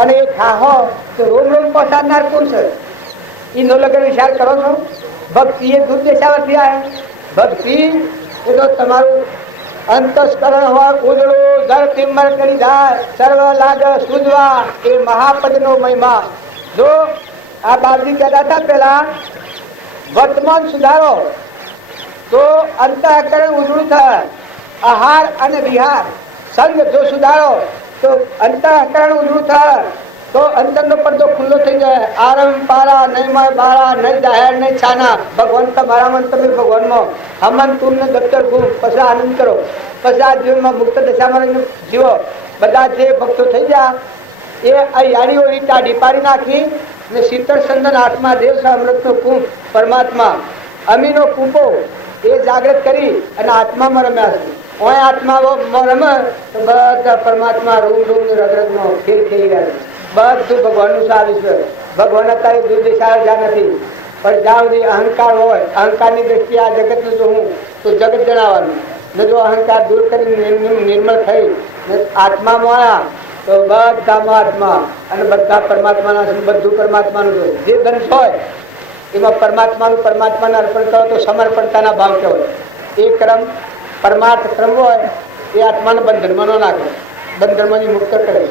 અને એ ખાહો તો રોમ રોમ પહોંચાડનાર કોણ છે? એ નો લગન વિચાર કરો છો? ભક્તિ એ દૂધ દેશાવરથી આવે. ભક્તિ એ તો તમારું અંતસ્કરણ હોય ઉજળું જળ તિમ્બર કરી જાય સર્વ લાગ સુજવા એ મહાપદનો મહિમા. જો આ બાપજી કહેતા હતા પેલા વર્તમાન સુધારો તો અંતઃકરણ ઉજળું થાય. આહાર અને વિહાર સંગ જો સુધારો તો અંતઃકરણ ઉજળું થાય. તો અંતરનો પડદો ખુલ્લો થઈ જાય. આરમ પારા નહીં માય બારા નહીં જાહેર નહીં છાના. ભગવાન તમારામાં તમે ભગવાનમાં હમન તુમને દફતર ઘૂમ પછી આનંદ કરો. પછી આ જીવનમાં મુક્ત દશામાં રહીને જીવો. બધા જે ભક્તો થઈ ગયા એ આ યારીઓ રીતા ડીપારી નાખી ને શીતળ ચંદન આત્મા દેવ અમૃતનો કુંભ પરમાત્મા અમીનો કૂપો એ જાગૃત કરી અને આત્મામાં રમ્યા છે. ઓય આત્મામાં રમે તો બધા પરમાત્મા રૂમ રૂમ રગરગનો ખેલ ખેલી રહ્યા છે. બધું ભગવાનનું સારું છે. ભગવાન અત્યારે દુર્દશા જ્યાં નથી, પણ જ્યાં સુધી અહંકાર હોય, અહંકારની દ્રષ્ટિએ આ જગતનું જોવું તો જગત જણાવવાનું ને જો અહંકાર દૂર કરી નિર્મળ થઈ આત્મામાં આવ્યા તો બધામાં આત્મા અને બધા પરમાત્માના બધું પરમાત્માનું છે. જે ધન હોય એમાં પરમાત્માને અર્પણ કરો તો સમર્પણતાના ભાવ કહેવાય. એ ક્રમ પરમાર્થ ક્રમ હોય એ આત્માને બંધનમાં ન નાખે, બંધનમાંથી મુક્ત કરે.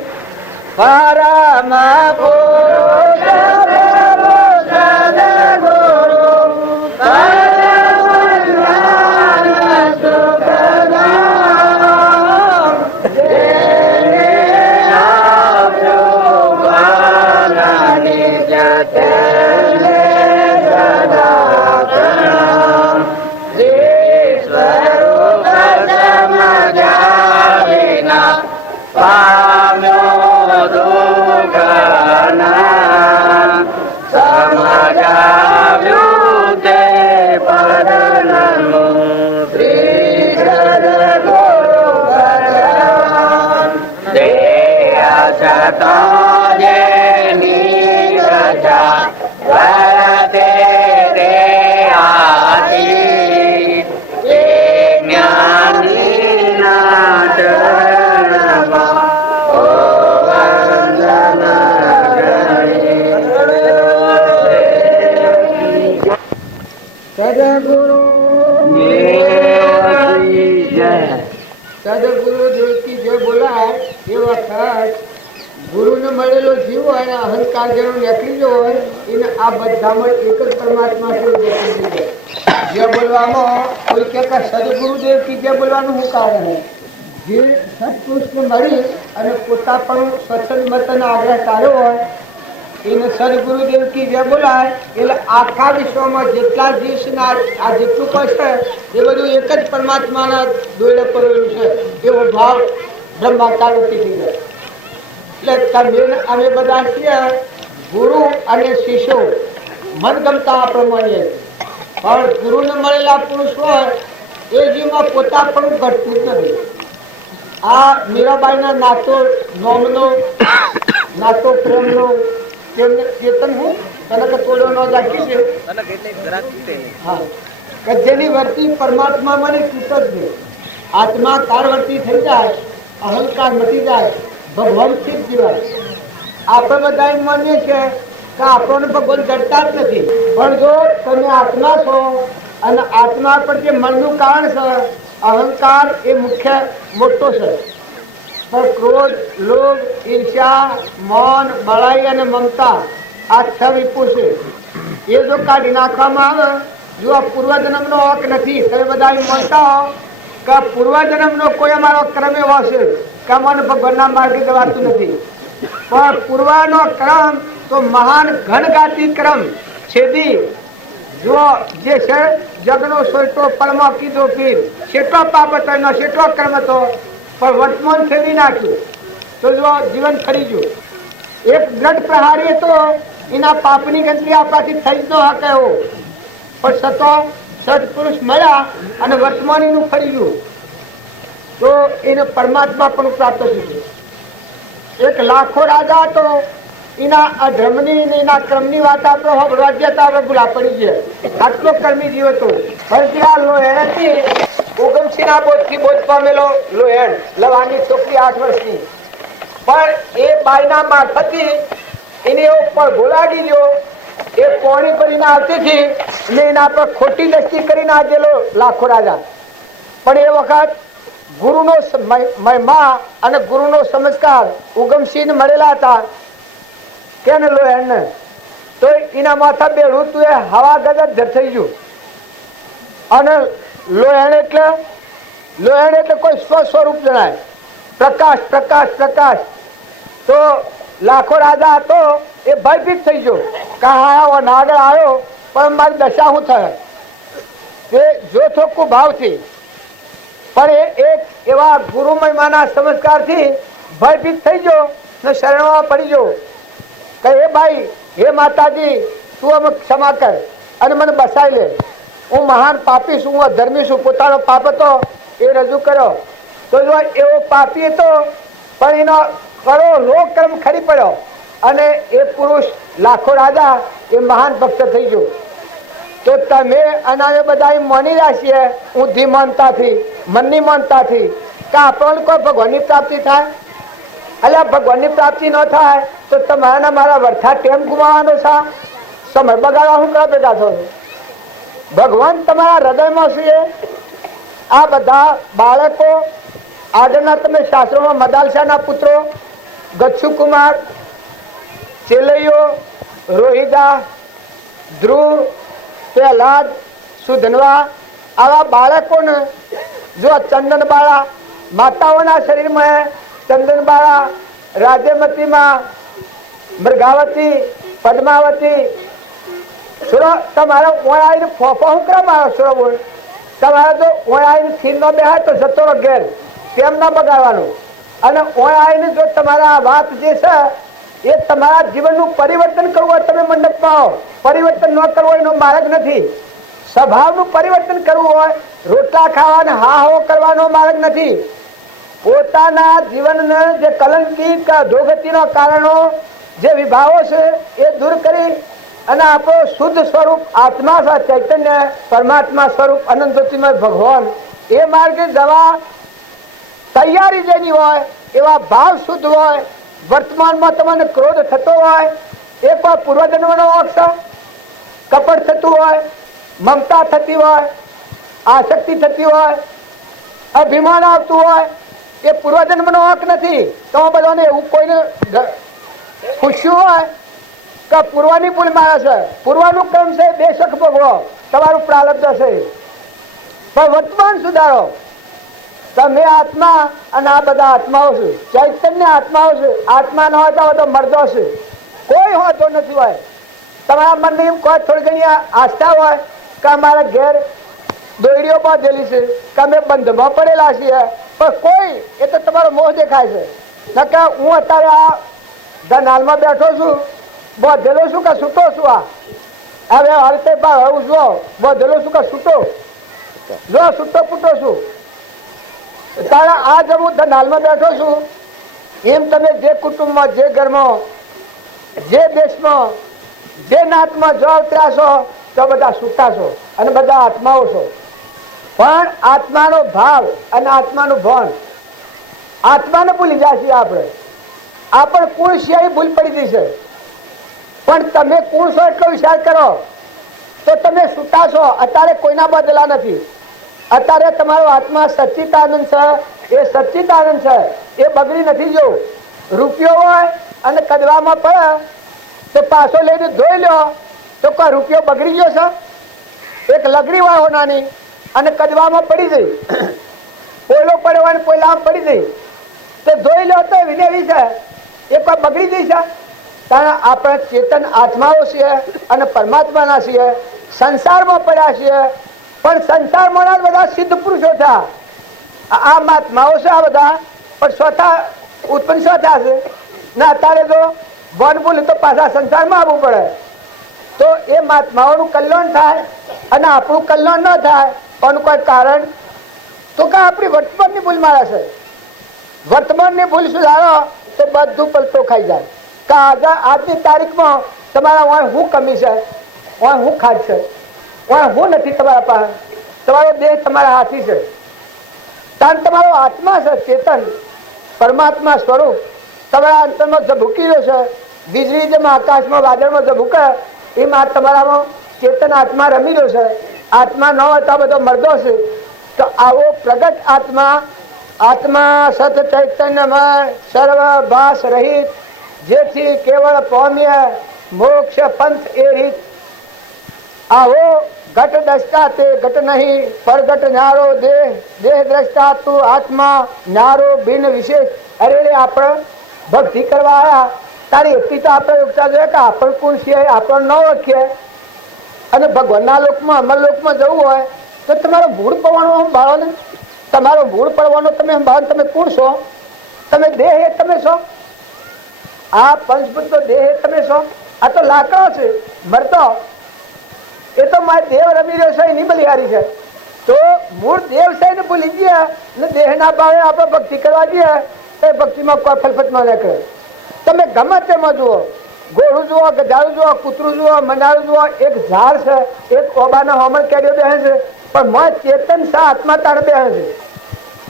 ગુરુને મળેલો જીવ હોય ને અહંકાર જેનો નીકળી ગયો હોય એને આ બધામાં એક જ પરમાત્મા છે. જે બોલવામાં કોઈ કે સદગુરુદેવ કી જે બોલવાનું શું કારણ જે સત્પુરુષને મળી અને પોતા પણ સ્વચ્છંદ મતનો આગ્રહ કાર્યો હોય એને સદગુરુદેવ કી જે બોલાય એટલે આખા વિશ્વમાં જેટલા દેશના આ જેટલું કોઈ છે એ બધું એક જ પરમાત્માના દોરડે પરેલું છે એવો ભાવ બ્રહ્માકાર વતી થઈ જાય. એટલે અમે બધા છીએ ગુરુ અને શિષ્યો મનગમતા આ પ્રમાણે, પણ ગુરુને મળેલા પુરુષ હોય એ જીવમાં પોતા પણ ઘટતું જ નથી. આ મીરાબાઈના નાતો નોમનો નાતો પ્રેમનો ચેતન હું તને તોડ્યો ન રાખી છે. હા, કે જેની વર્તી પરમાત્મા મને છૂટ જ નહીં. આત્મા કાળવર્તી થઈ જાય, અહંકાર મટી જાય, ભગવાનથી જ જીવાય. આપણે બધા એમ માનીએ છીએ કે આપણને ભગવાન જડતા જ નથી, પણ જો તમે આત્મા છો અને આત્મા પર જે મનનું કારણ છે અહંકાર એ મુખ્ય મોટો છે, પણ ક્રોધ, લોભ, ઈર્ષ્યા, મૌન, બળાઈ અને મમતા આ છ વિપુ છે. એ જો કાઢી નાખવામાં આવે, જો આ પૂર્વજન્મનો હક નથી, તમે બધા એમ માનતા હો કે પૂર્વજન્મનો કોઈ અમારો ક્રમ એવો છે કે અમને ભગવાનના માર્ગે જવાતું નથી, પણ પૂર્વનો ક્રમ તો મહાન ઘનગાતી ક્રમ છેદી જો જે છે જગનો સોટો પળમાં કીધો પીર શેટો પાપ હતો એનો શેટો ક્રમ હતો, પણ વર્તમાન છેદી નાખ્યું તો જો જીવન ફરી ગયું. એક બ્લડ પ્રહારી તો એના પાપની ગણતરી આપણાથી થઈ જ ન શકે એવો, પણ છતાં સત્પુરુષ મળ્યા અને વર્તમાન એનું ફરી ગયું તો એને પરમાત્મા પણ પ્રાપ્ત થયું. એક લાખો રાજા હતો, એના અધર્મની એના ક્રમની વાત આપણે સાંભળવા ગયા તો આપણે ભૂલા પડી ગયા. આટલો કર્મી જીવ હતો, પણ ત્યાં લોહેણથી ઉગમસિંહના બોધથી બોધ પામેલો લોહેણ લવાની છોકરી 8 વર્ષની, પણ એ બાઈના મારફતથી એને એવો પડઘો લાગી ગયો. એ પોણી ભરીને આવતી હતી ને એના પર ખોટી દ્રષ્ટિ કરીને આજેલો લાખો રાજા. પણ એ વખત ગુરુનો મહિમા અને ગુરુનો સંસ્કાર ઉગમસિંહ મળેલા હતા કે ને લોહેણને, તો એના માથા બેડું તું એ હવા ગજર થઈ ગયું. અને લોહેણ એટલે કોઈ સ્વસ્વરૂપ જણાય, પ્રકાશ પ્રકાશ પ્રકાશ. તો લાખો રાજા હતો એ ભયભીત થઈ ગયો કે હા નાગર આવ્યો પણ મારી દશા શું થાય એ જો થોકું ભાવથી. પણ એ એક એવા ગુરુ મહિમાના સંસ્કારથી ભયભીત થઈ ગયો ને શરણમાં પડી ગયો કે હે ભાઈ, હે માતાજી, તું અમે ક્ષમા કર અને મને બસાઈ લે. હું મહાન પાપી છું, હું અધર્મી છું, પોતાનો પાપ હતો એ રજૂ કર્યો. તો જો એવો પાપી હતો પણ એનો કરો રોગ કર્મ ખરી પડ્યો અને એ પુરુષ લાખો રાજા એ મહાન ભક્ત થઈ ગયો. તો તમે અને બધા માની રહ્યા છીએ ઊંધી માનતાથી, મનની માનતાથી કે આપણને કોઈ ભગવાનની પ્રાપ્તિ થાય. એટલે ભગવાનની પ્રાપ્તિ ન થાય તો તમારા મારા વર્થા ટેમ ગુમાવવાનો છે, સમય બગાડવા શું કરવા ભેગા છો? ભગવાન તમારા હૃદયમાં છે. આ બધા બાળકો આગળના તમે શાસ્ત્રોમાં મદાલસાના પુત્રો ગચ્છુ કુમાર, ચેલૈયો, રોહિદા, ધ્રુવ, પ્રહલાદ, સુધનવા આવા બાળકોને જો ચંદનબાળા માતાઓના શરીરમાં ચંદનબાળા, રાજ્યમતીમાં મૃગાવતી, પદ્માવતી તમારે ઓળાઈને ફોફો શું કરવા મારો છો? બોલ તમારે તો ઓળાઈને ખીર નો બેહાય તો જતો રહો ઘેર, કેમ ન બગાડવાનું. અને ઓળાઈને જો તમારા આ વાત જે છે એ તમારા જીવનનું પરિવર્તન કરવું હોય તમે મંડપમાં આવો. પરિવર્તન ન કરવું હોય એનો માર્ગ નથી. સ્વભાવનું પરિવર્તન કરવું હોય, રોટલા ખાવાને હા હો કરવાનો માર્ગ નથી. પોતાના જીવનને જે કલંકી અધોગતિના કારણો જે વિભાવો છે એ દૂર કરી અને આપણો શુદ્ધ સ્વરૂપ આત્મા છે, ચૈતન્ય પરમાત્મા સ્વરૂપ અનંત જ્યોતિમય ભગવાન એ માર્ગે જવા તૈયારી જેની હોય, એવા ભાવ શુદ્ધ હોય. વર્તમાનમાં તમને ક્રોધ થતો હોય એ કોઈ પૂર્વજન્મનો અક્ષ, કપટ થતું હોય, મમતા થતી હોય, આસક્તિ થતી હોય, અભિમાન આવતું હોય એ પૂર્વજન્મનો હક નથી. તો બધાને એવું કોઈને ખુશ્યું હોય કે પૂર્વાની ભૂલ મારે છે, પૂર્વાનું ક્રમ છે, બેશક ભોગવો, તમારું પ્રારબ્ધ છે. પણ વર્તમાન સુધારો. તમે આત્મા અને આ બધા આત્માઓ છે, ચૈતન્ય આત્માઓ છે. આત્મા ન હોય તો મરદો છે, કોઈ હોતો નથી હોય. તમારા મનની કોઈ થોડી ઘણી આસ્થા હોય કે અમારા ઘેર દોયડીઓ બાંધેલી છે કે અમે બંધમાં પડેલા છીએ, પણ કોઈ એ તો તમારો મોહ દેખાય છે. નકે હું અત્યારે આ ધનાલમાં બેઠો છું, બાંધેલો છું કે છૂટો છું? આ હવે હરતે હું જો બાંધેલો છું કે છૂટો? જો છૂટો પૂટો છું. તારે આ જ હું ધનાલમાં બેઠો છું એમ તમે જે કુટુંબમાં, જે ઘરમાં, જે દેશમાં, જે નાતમાં જો અવતર્યા છો તો બધા છૂટા છો અને બધા આત્માઓ છો. પણ આત્માનો ભાવ અને આત્માનું ભાન, આત્માને ભૂલી જાય છે આપણે. આપણે કુણ સિવાય ભૂલ પડી ગઈ છે. પણ તમે કુણ છો એટલો વિચાર કરો તો તમે છૂટા છો. અત્યારે કોઈના બદલા નથી. અત્યારે તમારો આત્મા સચ્ચિદાનંદ છે, એ સચ્ચિદાનંદ છે, એ બગડી નથી. જો રૂપિયો હોય અને કદવામાં પડે તો પાછો લઈને ધોઈ લો તો કોઈ રૂપિયો બગડી ગયો છે? એક લગડી હોય નાની અને કદવામાં પડી ગઈ, કોયલો પડ્યો હોય કોયલામાં પડી ગઈ તો ધોઈ લો તો વિનેવી છે, એ કોઈ બગડી ગઈ છે? કારણ આપણે ચેતન આત્માઓ છીએ અને પરમાત્માના છીએ. સંસારમાં પડ્યા છીએ પણ સંસારમાં બધા સિદ્ધ પુરુષો થયા. આ મહાત્માઓ છે આ બધા, પણ સ્વતઃ ઉત્પન્ન સ્વતઃ છે ને અત્યારે જો વન બોલે તો પાછા સંસારમાં આવવું પડે. તો એ મહાત્માઓનું કલ્યાણ થાય અને આપણું કલ્યાણ ન થાય. પણ કોઈ કારણ તો કે આપણી વર્તમાનની ભૂલ મારે છે. વર્તમાનની ભૂલ સુધારો તો બધું પલટો ખાઈ જાય. કે આજની તારીખમાં તમારા વાંય શું કમી છે, વાંય શું ખાદ છે, વાંય શું નથી તમારા પાસે. તમારો દેહ તમારા હાથી છે, કારણ તમારો આત્મા છે, ચેતન પરમાત્મા સ્વરૂપ તમારા અંતરમાં ઝબૂકી રહ્યો છે. વીજળી જેમ આકાશમાં વાદળમાં ઝબૂકે એમ આ તમારામાં ચેતન આત્મા રમી રહ્યો છે. આત્મા ન હોય તો બધો મરદો છે. તો આવો પ્રગટ આત્મા, આત્મા સત ચૈતન્યમય સર્વ ભાસ રહિત, જેથી કેવળ પામ્ય મોક્ષ પંથ એ રીત. આવો ઘટ દ્રષ્ટા તે ઘટ નહીં, પરગટ ન્યારો દેહ, દેહ દ્રષ્ટા તું આત્મા, ન્યારો ભિન્ન વિશેષ. અરે આપણે ભક્તિ કરવા આવ્યા તારી એટલી તો આપણે યોગતા જોઈએ કે આપણે કોણ છીએ આપણે ન ઓળખીએ. અને ભગવાનના લોકમાં, અમર લોકમાં જવું હોય તો તમારો ભૂળ પડવાનો સંભાળો ને. તમારો ભૂળ પડવાનો તમે સંભાળો. તમે કોણ છો? તમે દેહ એ તમે છો. આ પંચભૂત દેહ એ તમે છો. આ તો લાકડો છે, મરતો એ તો મારે દેવ રમી રહ્યો છે એની બલિહારી છે. તો મૂળ દેવ છે ને ભૂલી ગયા ને દેહના ભાવે આપણે ભક્તિ કરવા જઈએ એ ભક્તિમાં કોઈ ફલફત ન કરે. તમે ગમે તેમાં જુઓ, ગોળું જુઓ, ગધાડું જુઓ, કૂતરું જુઓ, મંડાળું જુઓ, એક ઝાડ છે, એક ઓબાના હોમણ કેરીઓ બેસે છે, પણ મય ચેતન છે, આત્મા તાણ બેસે છે.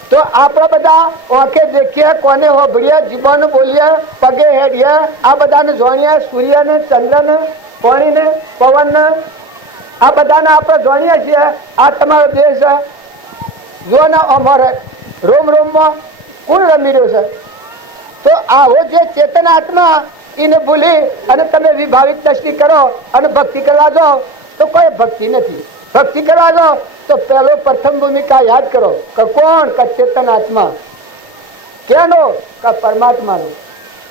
તો આપણે બધા આંખે દેખીએ, કોને હોભળીએ, જીભોને બોલીએ, પગે હેડીએ, આ બધાને જોણીએ, સૂર્યને, ચંદ્રને, પાણીને, પવનને, આ બધાને આપણે જાણીએ છીએ. આ તમારો દેશ છે. જો ને અમારે રોમ રોમમાં કોણ રમી રહ્યું છે? તો આવો જે ચેતન આત્મા એને ભૂલી અને તમે વિભાવિત દ્રષ્ટિ કરો અને ભક્તિ કરવા જાઓ તો કોઈ ભક્તિ નથી. ભક્તિ કરવા જાઓ તો પહેલો પ્રથમ ભૂમિકા યાદ કરો કે કોણ? કે ચેતન આત્મા. કેનો? કે પરમાત્માનો.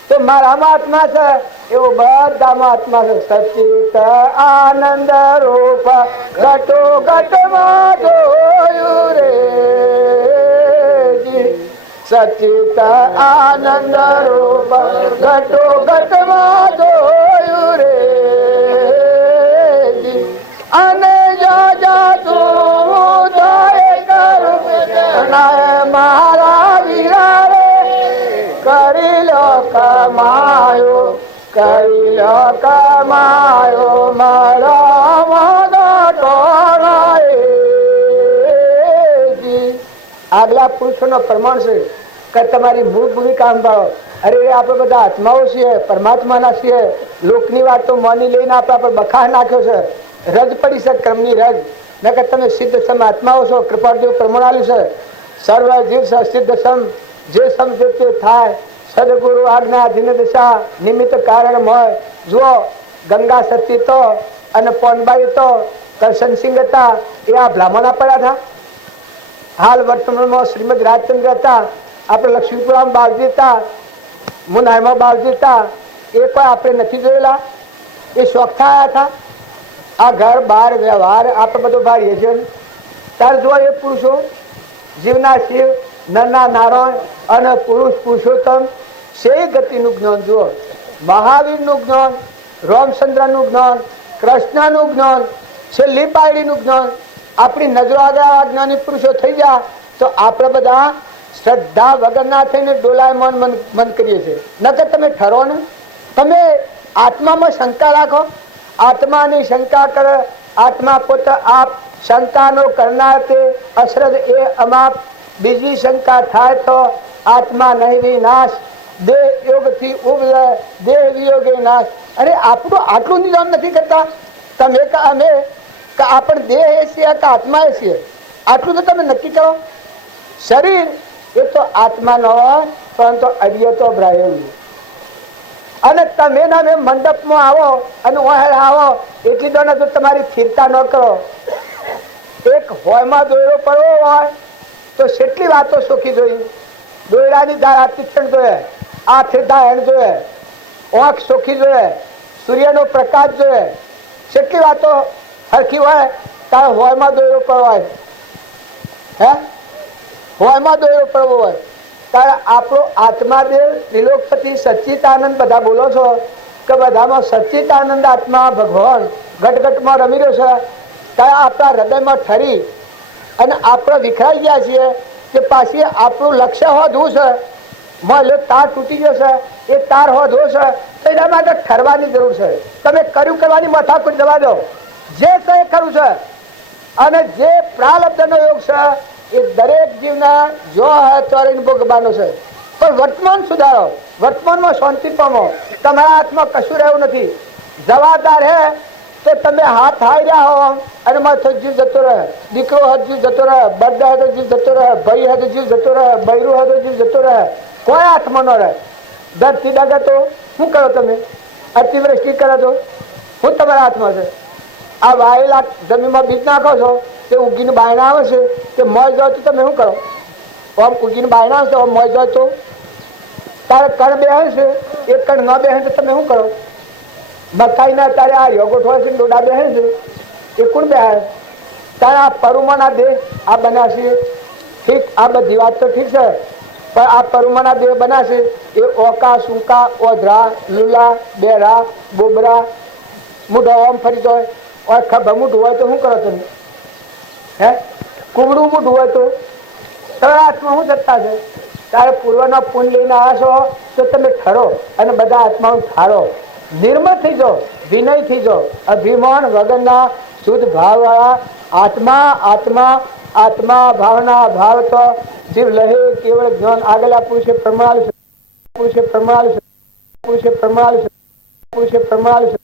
તો મારામાં આત્મા છે એવો બધામાં આત્મા છે. સચિત આનંદ રૂપ ઘટો ઘટમાં જોયું રે, સચિત આનંદ રૂપ ઘટો ઘટમાં જોયું રે, અને તું મારા વીરા રે કરી લો કમાયો, કરી લો કમાયો મારા આગલા પુરુષોનો પ્રમાણ છે કે તમારી મૂળ ભૂમિકા સંભાળો. અરે આપણે બધા આત્માઓ છીએ, પરમાત્માના છીએ. લોકની વાત તો મોની લઈને આપણા પર બખાર નાખ્યો છે. રજ પડી છે, ક્રમની રજ. ન કે તમે સિદ્ધ સમ આત્માઓ છો. કૃપાદેવ પ્રમાણ આલ્યું છે. સર્વ જીવ સિદ્ધ સમ, જે સમજે તે થાય. સદગુરુ આજ્ઞા અધીન દિશા નિમિત્ત કારણ હોય. જુઓ ગંગા સતી તો અને પોનબાઈ તો કરશનસિંહ હતા, એ આ બ્રાહ્મણા પડ્યા હતા. હાલ વર્તમાનમાં શ્રીમદ રાજચંદ્ર હતા, આપણે લક્ષ્મીપુરામાં બાવજી હતા, મુનાઈમાં બાવજી હતા. એ કોઈ આપણે નથી જોયેલા? એ શોખ થયા હતા. આ ઘર બહાર વ્યવહાર આપણે બધું ભારીએ છીએ. ત્યારે જો એ પુરુષો જીવના શિવ, નરના નારાયણ અને પુરુષ પુરુષોત્તમ સે ગતિનું જ્ઞાન જુઓ. મહાવીરનું જ્ઞાન, રામચંદ્રનું જ્ઞાન, કૃષ્ણનું જ્ઞાન, છેલ્લી પાયડીનું જ્ઞાન. આપણી નજરો આગળ આ જ્ઞાની પુરુષો થઈ ગયા તો આપણે બધા શ્રદ્ધા વગરના થઈને ડોલાયમાન મન કરીએ છીએ. નકર તમે ઠરો ને, તમે આત્મામાં શંકા રાખો. આત્માની શંકા કરે, આત્મા પોતે આપ, શંકાનો કરનાર તે અશ્રદ્ધ એ અમાપ. બીજી શંકા થાય તો આત્મા નહીં વિનાશ, દેહ યોગથી ઉપલે દેહ વિયોગે નાશ. અરે આપણું આટલું નિદાન નથી કરતા તમે કે અમે કે આપણે દેહ એ છીએ કે આત્મા એ છીએ? આટલું તો તમે નક્કી કરો. શરીર એ તો આત્મા ન હોય, પરંતુ અડિયો તો ભરાયેલું. અને તમે નામે મંડપમાં આવો અને ઓહેડ આવો એટલી દોને જો તમારી સ્થિરતા ન કરો. એક હોયમાં દોયરો પડવો હોય તો કેટલી વાતો શોખી જોઈ. દોયરાની ધારા તીક્ષણ જોઈએ, આંખ ધારણ જોઈએ, આંખ શોખી જોઈએ, સૂર્યનો પ્રકાશ જોઈએ. કેટલી વાતો હરખી હોય તારે હોયમાં દોયરો પડવો હોય. હે હોયમાં દોયરો પડવો હોય ત્યારે આપણો આત્માદેવ ત્રિલોકપતિ સચ્ચિદાનંદ બધા બોલો છો કે બધામાં સચ્ચિદાનંદ આત્મા ભગવાન ઘટઘટમાં રમી રહ્યો છે. ત્યારે આપણા હૃદયમાં ઠરી અને આપણે વિખરાઈ ગયા છીએ કે પાછી આપણું લક્ષ્ય હોધવું છે. મળ્યો તાર તૂટી ગયો છે, એ તાર હોધવો છે તો એના માટે ઠરવાની જરૂર છે. તમે કર્યું કરવાની માથાકૂટ જવા દો. જે છે એ ખરું છે. અને જે પ્રારબ્ધનો યોગ છે એ દરેક જીવના જો ચોરીને ભોગવવાનો છે. પણ વર્તમાન સુધારો, વર્તમાનમાં શાંતિ પામો. તમારા હાથમાં કશું રહેવું નથી. જવાબદાર હે તો તમે હાથ હાઈ રહ્યા હો અને માથો જીવ જતો રહે, દીકરો હાથ જીવ જતો રહે, બર્દા હાથે જીવ જતો રહે, ભાઈ હાથે જીવ જતો રહે, બૈરું હાથે જીવ જતો રહે, કોઈ હાથમાં ન રહે. ધરતી ડગે તો શું કરો તમે? અતિવૃષ્ટિ કરો તો શું તમારા હાથમાં છે? આ વાયેલા જમીનમાં બીજ નાખો છો તે ઉગીને બાયણા આવે છે તે મોજ જાય તો તમે શું કરો? આમ ઉગીને બાયણા આવશે, આમ મોજ જાય તો તારે કણ બેહે છે, એક કણ ન બેહે તો તમે શું કરો? મકાઈના તારે આ યોગોઠ હોય છે, ડોડા બેહે છે, એ કોણ બેહે? તારે આ પરુમાના દેહ આ બનાશે. ઠીક, આ બધી વાત તો ઠીક છે, પણ આ પરુમાના દેહ બનાશે એ ઓકા, સૂકા, ઓધરા, લુલા, બેરા, બોબરા, મુઢો આમ ફરી જાય ખભા મોટું હોય તો શું કરો તમે? હે કુબડું મોટું હોય તો તમારા હાથમાં શું સત્તા છે? ત્યારે પૂર્વના પુણ્ય લઈને આવ્યા છો તો તમે ઠરો અને બધા આત્માઓ ઠારો. નિર્મળ થઈ જાઓ, વિનય થઈ જાઓ, અભિમાન વગરના શુદ્ધ ભાવ વાળા આત્મા આત્મા આત્મા ભાવના ભાવ તો જીવ લહે કેવળ જ્ઞાન. આગલા પુરુષે પ્રમાણ પુરુષે પ્રમાણ પુરુષે પ્રમાણ પુરુષે પ્રમાણ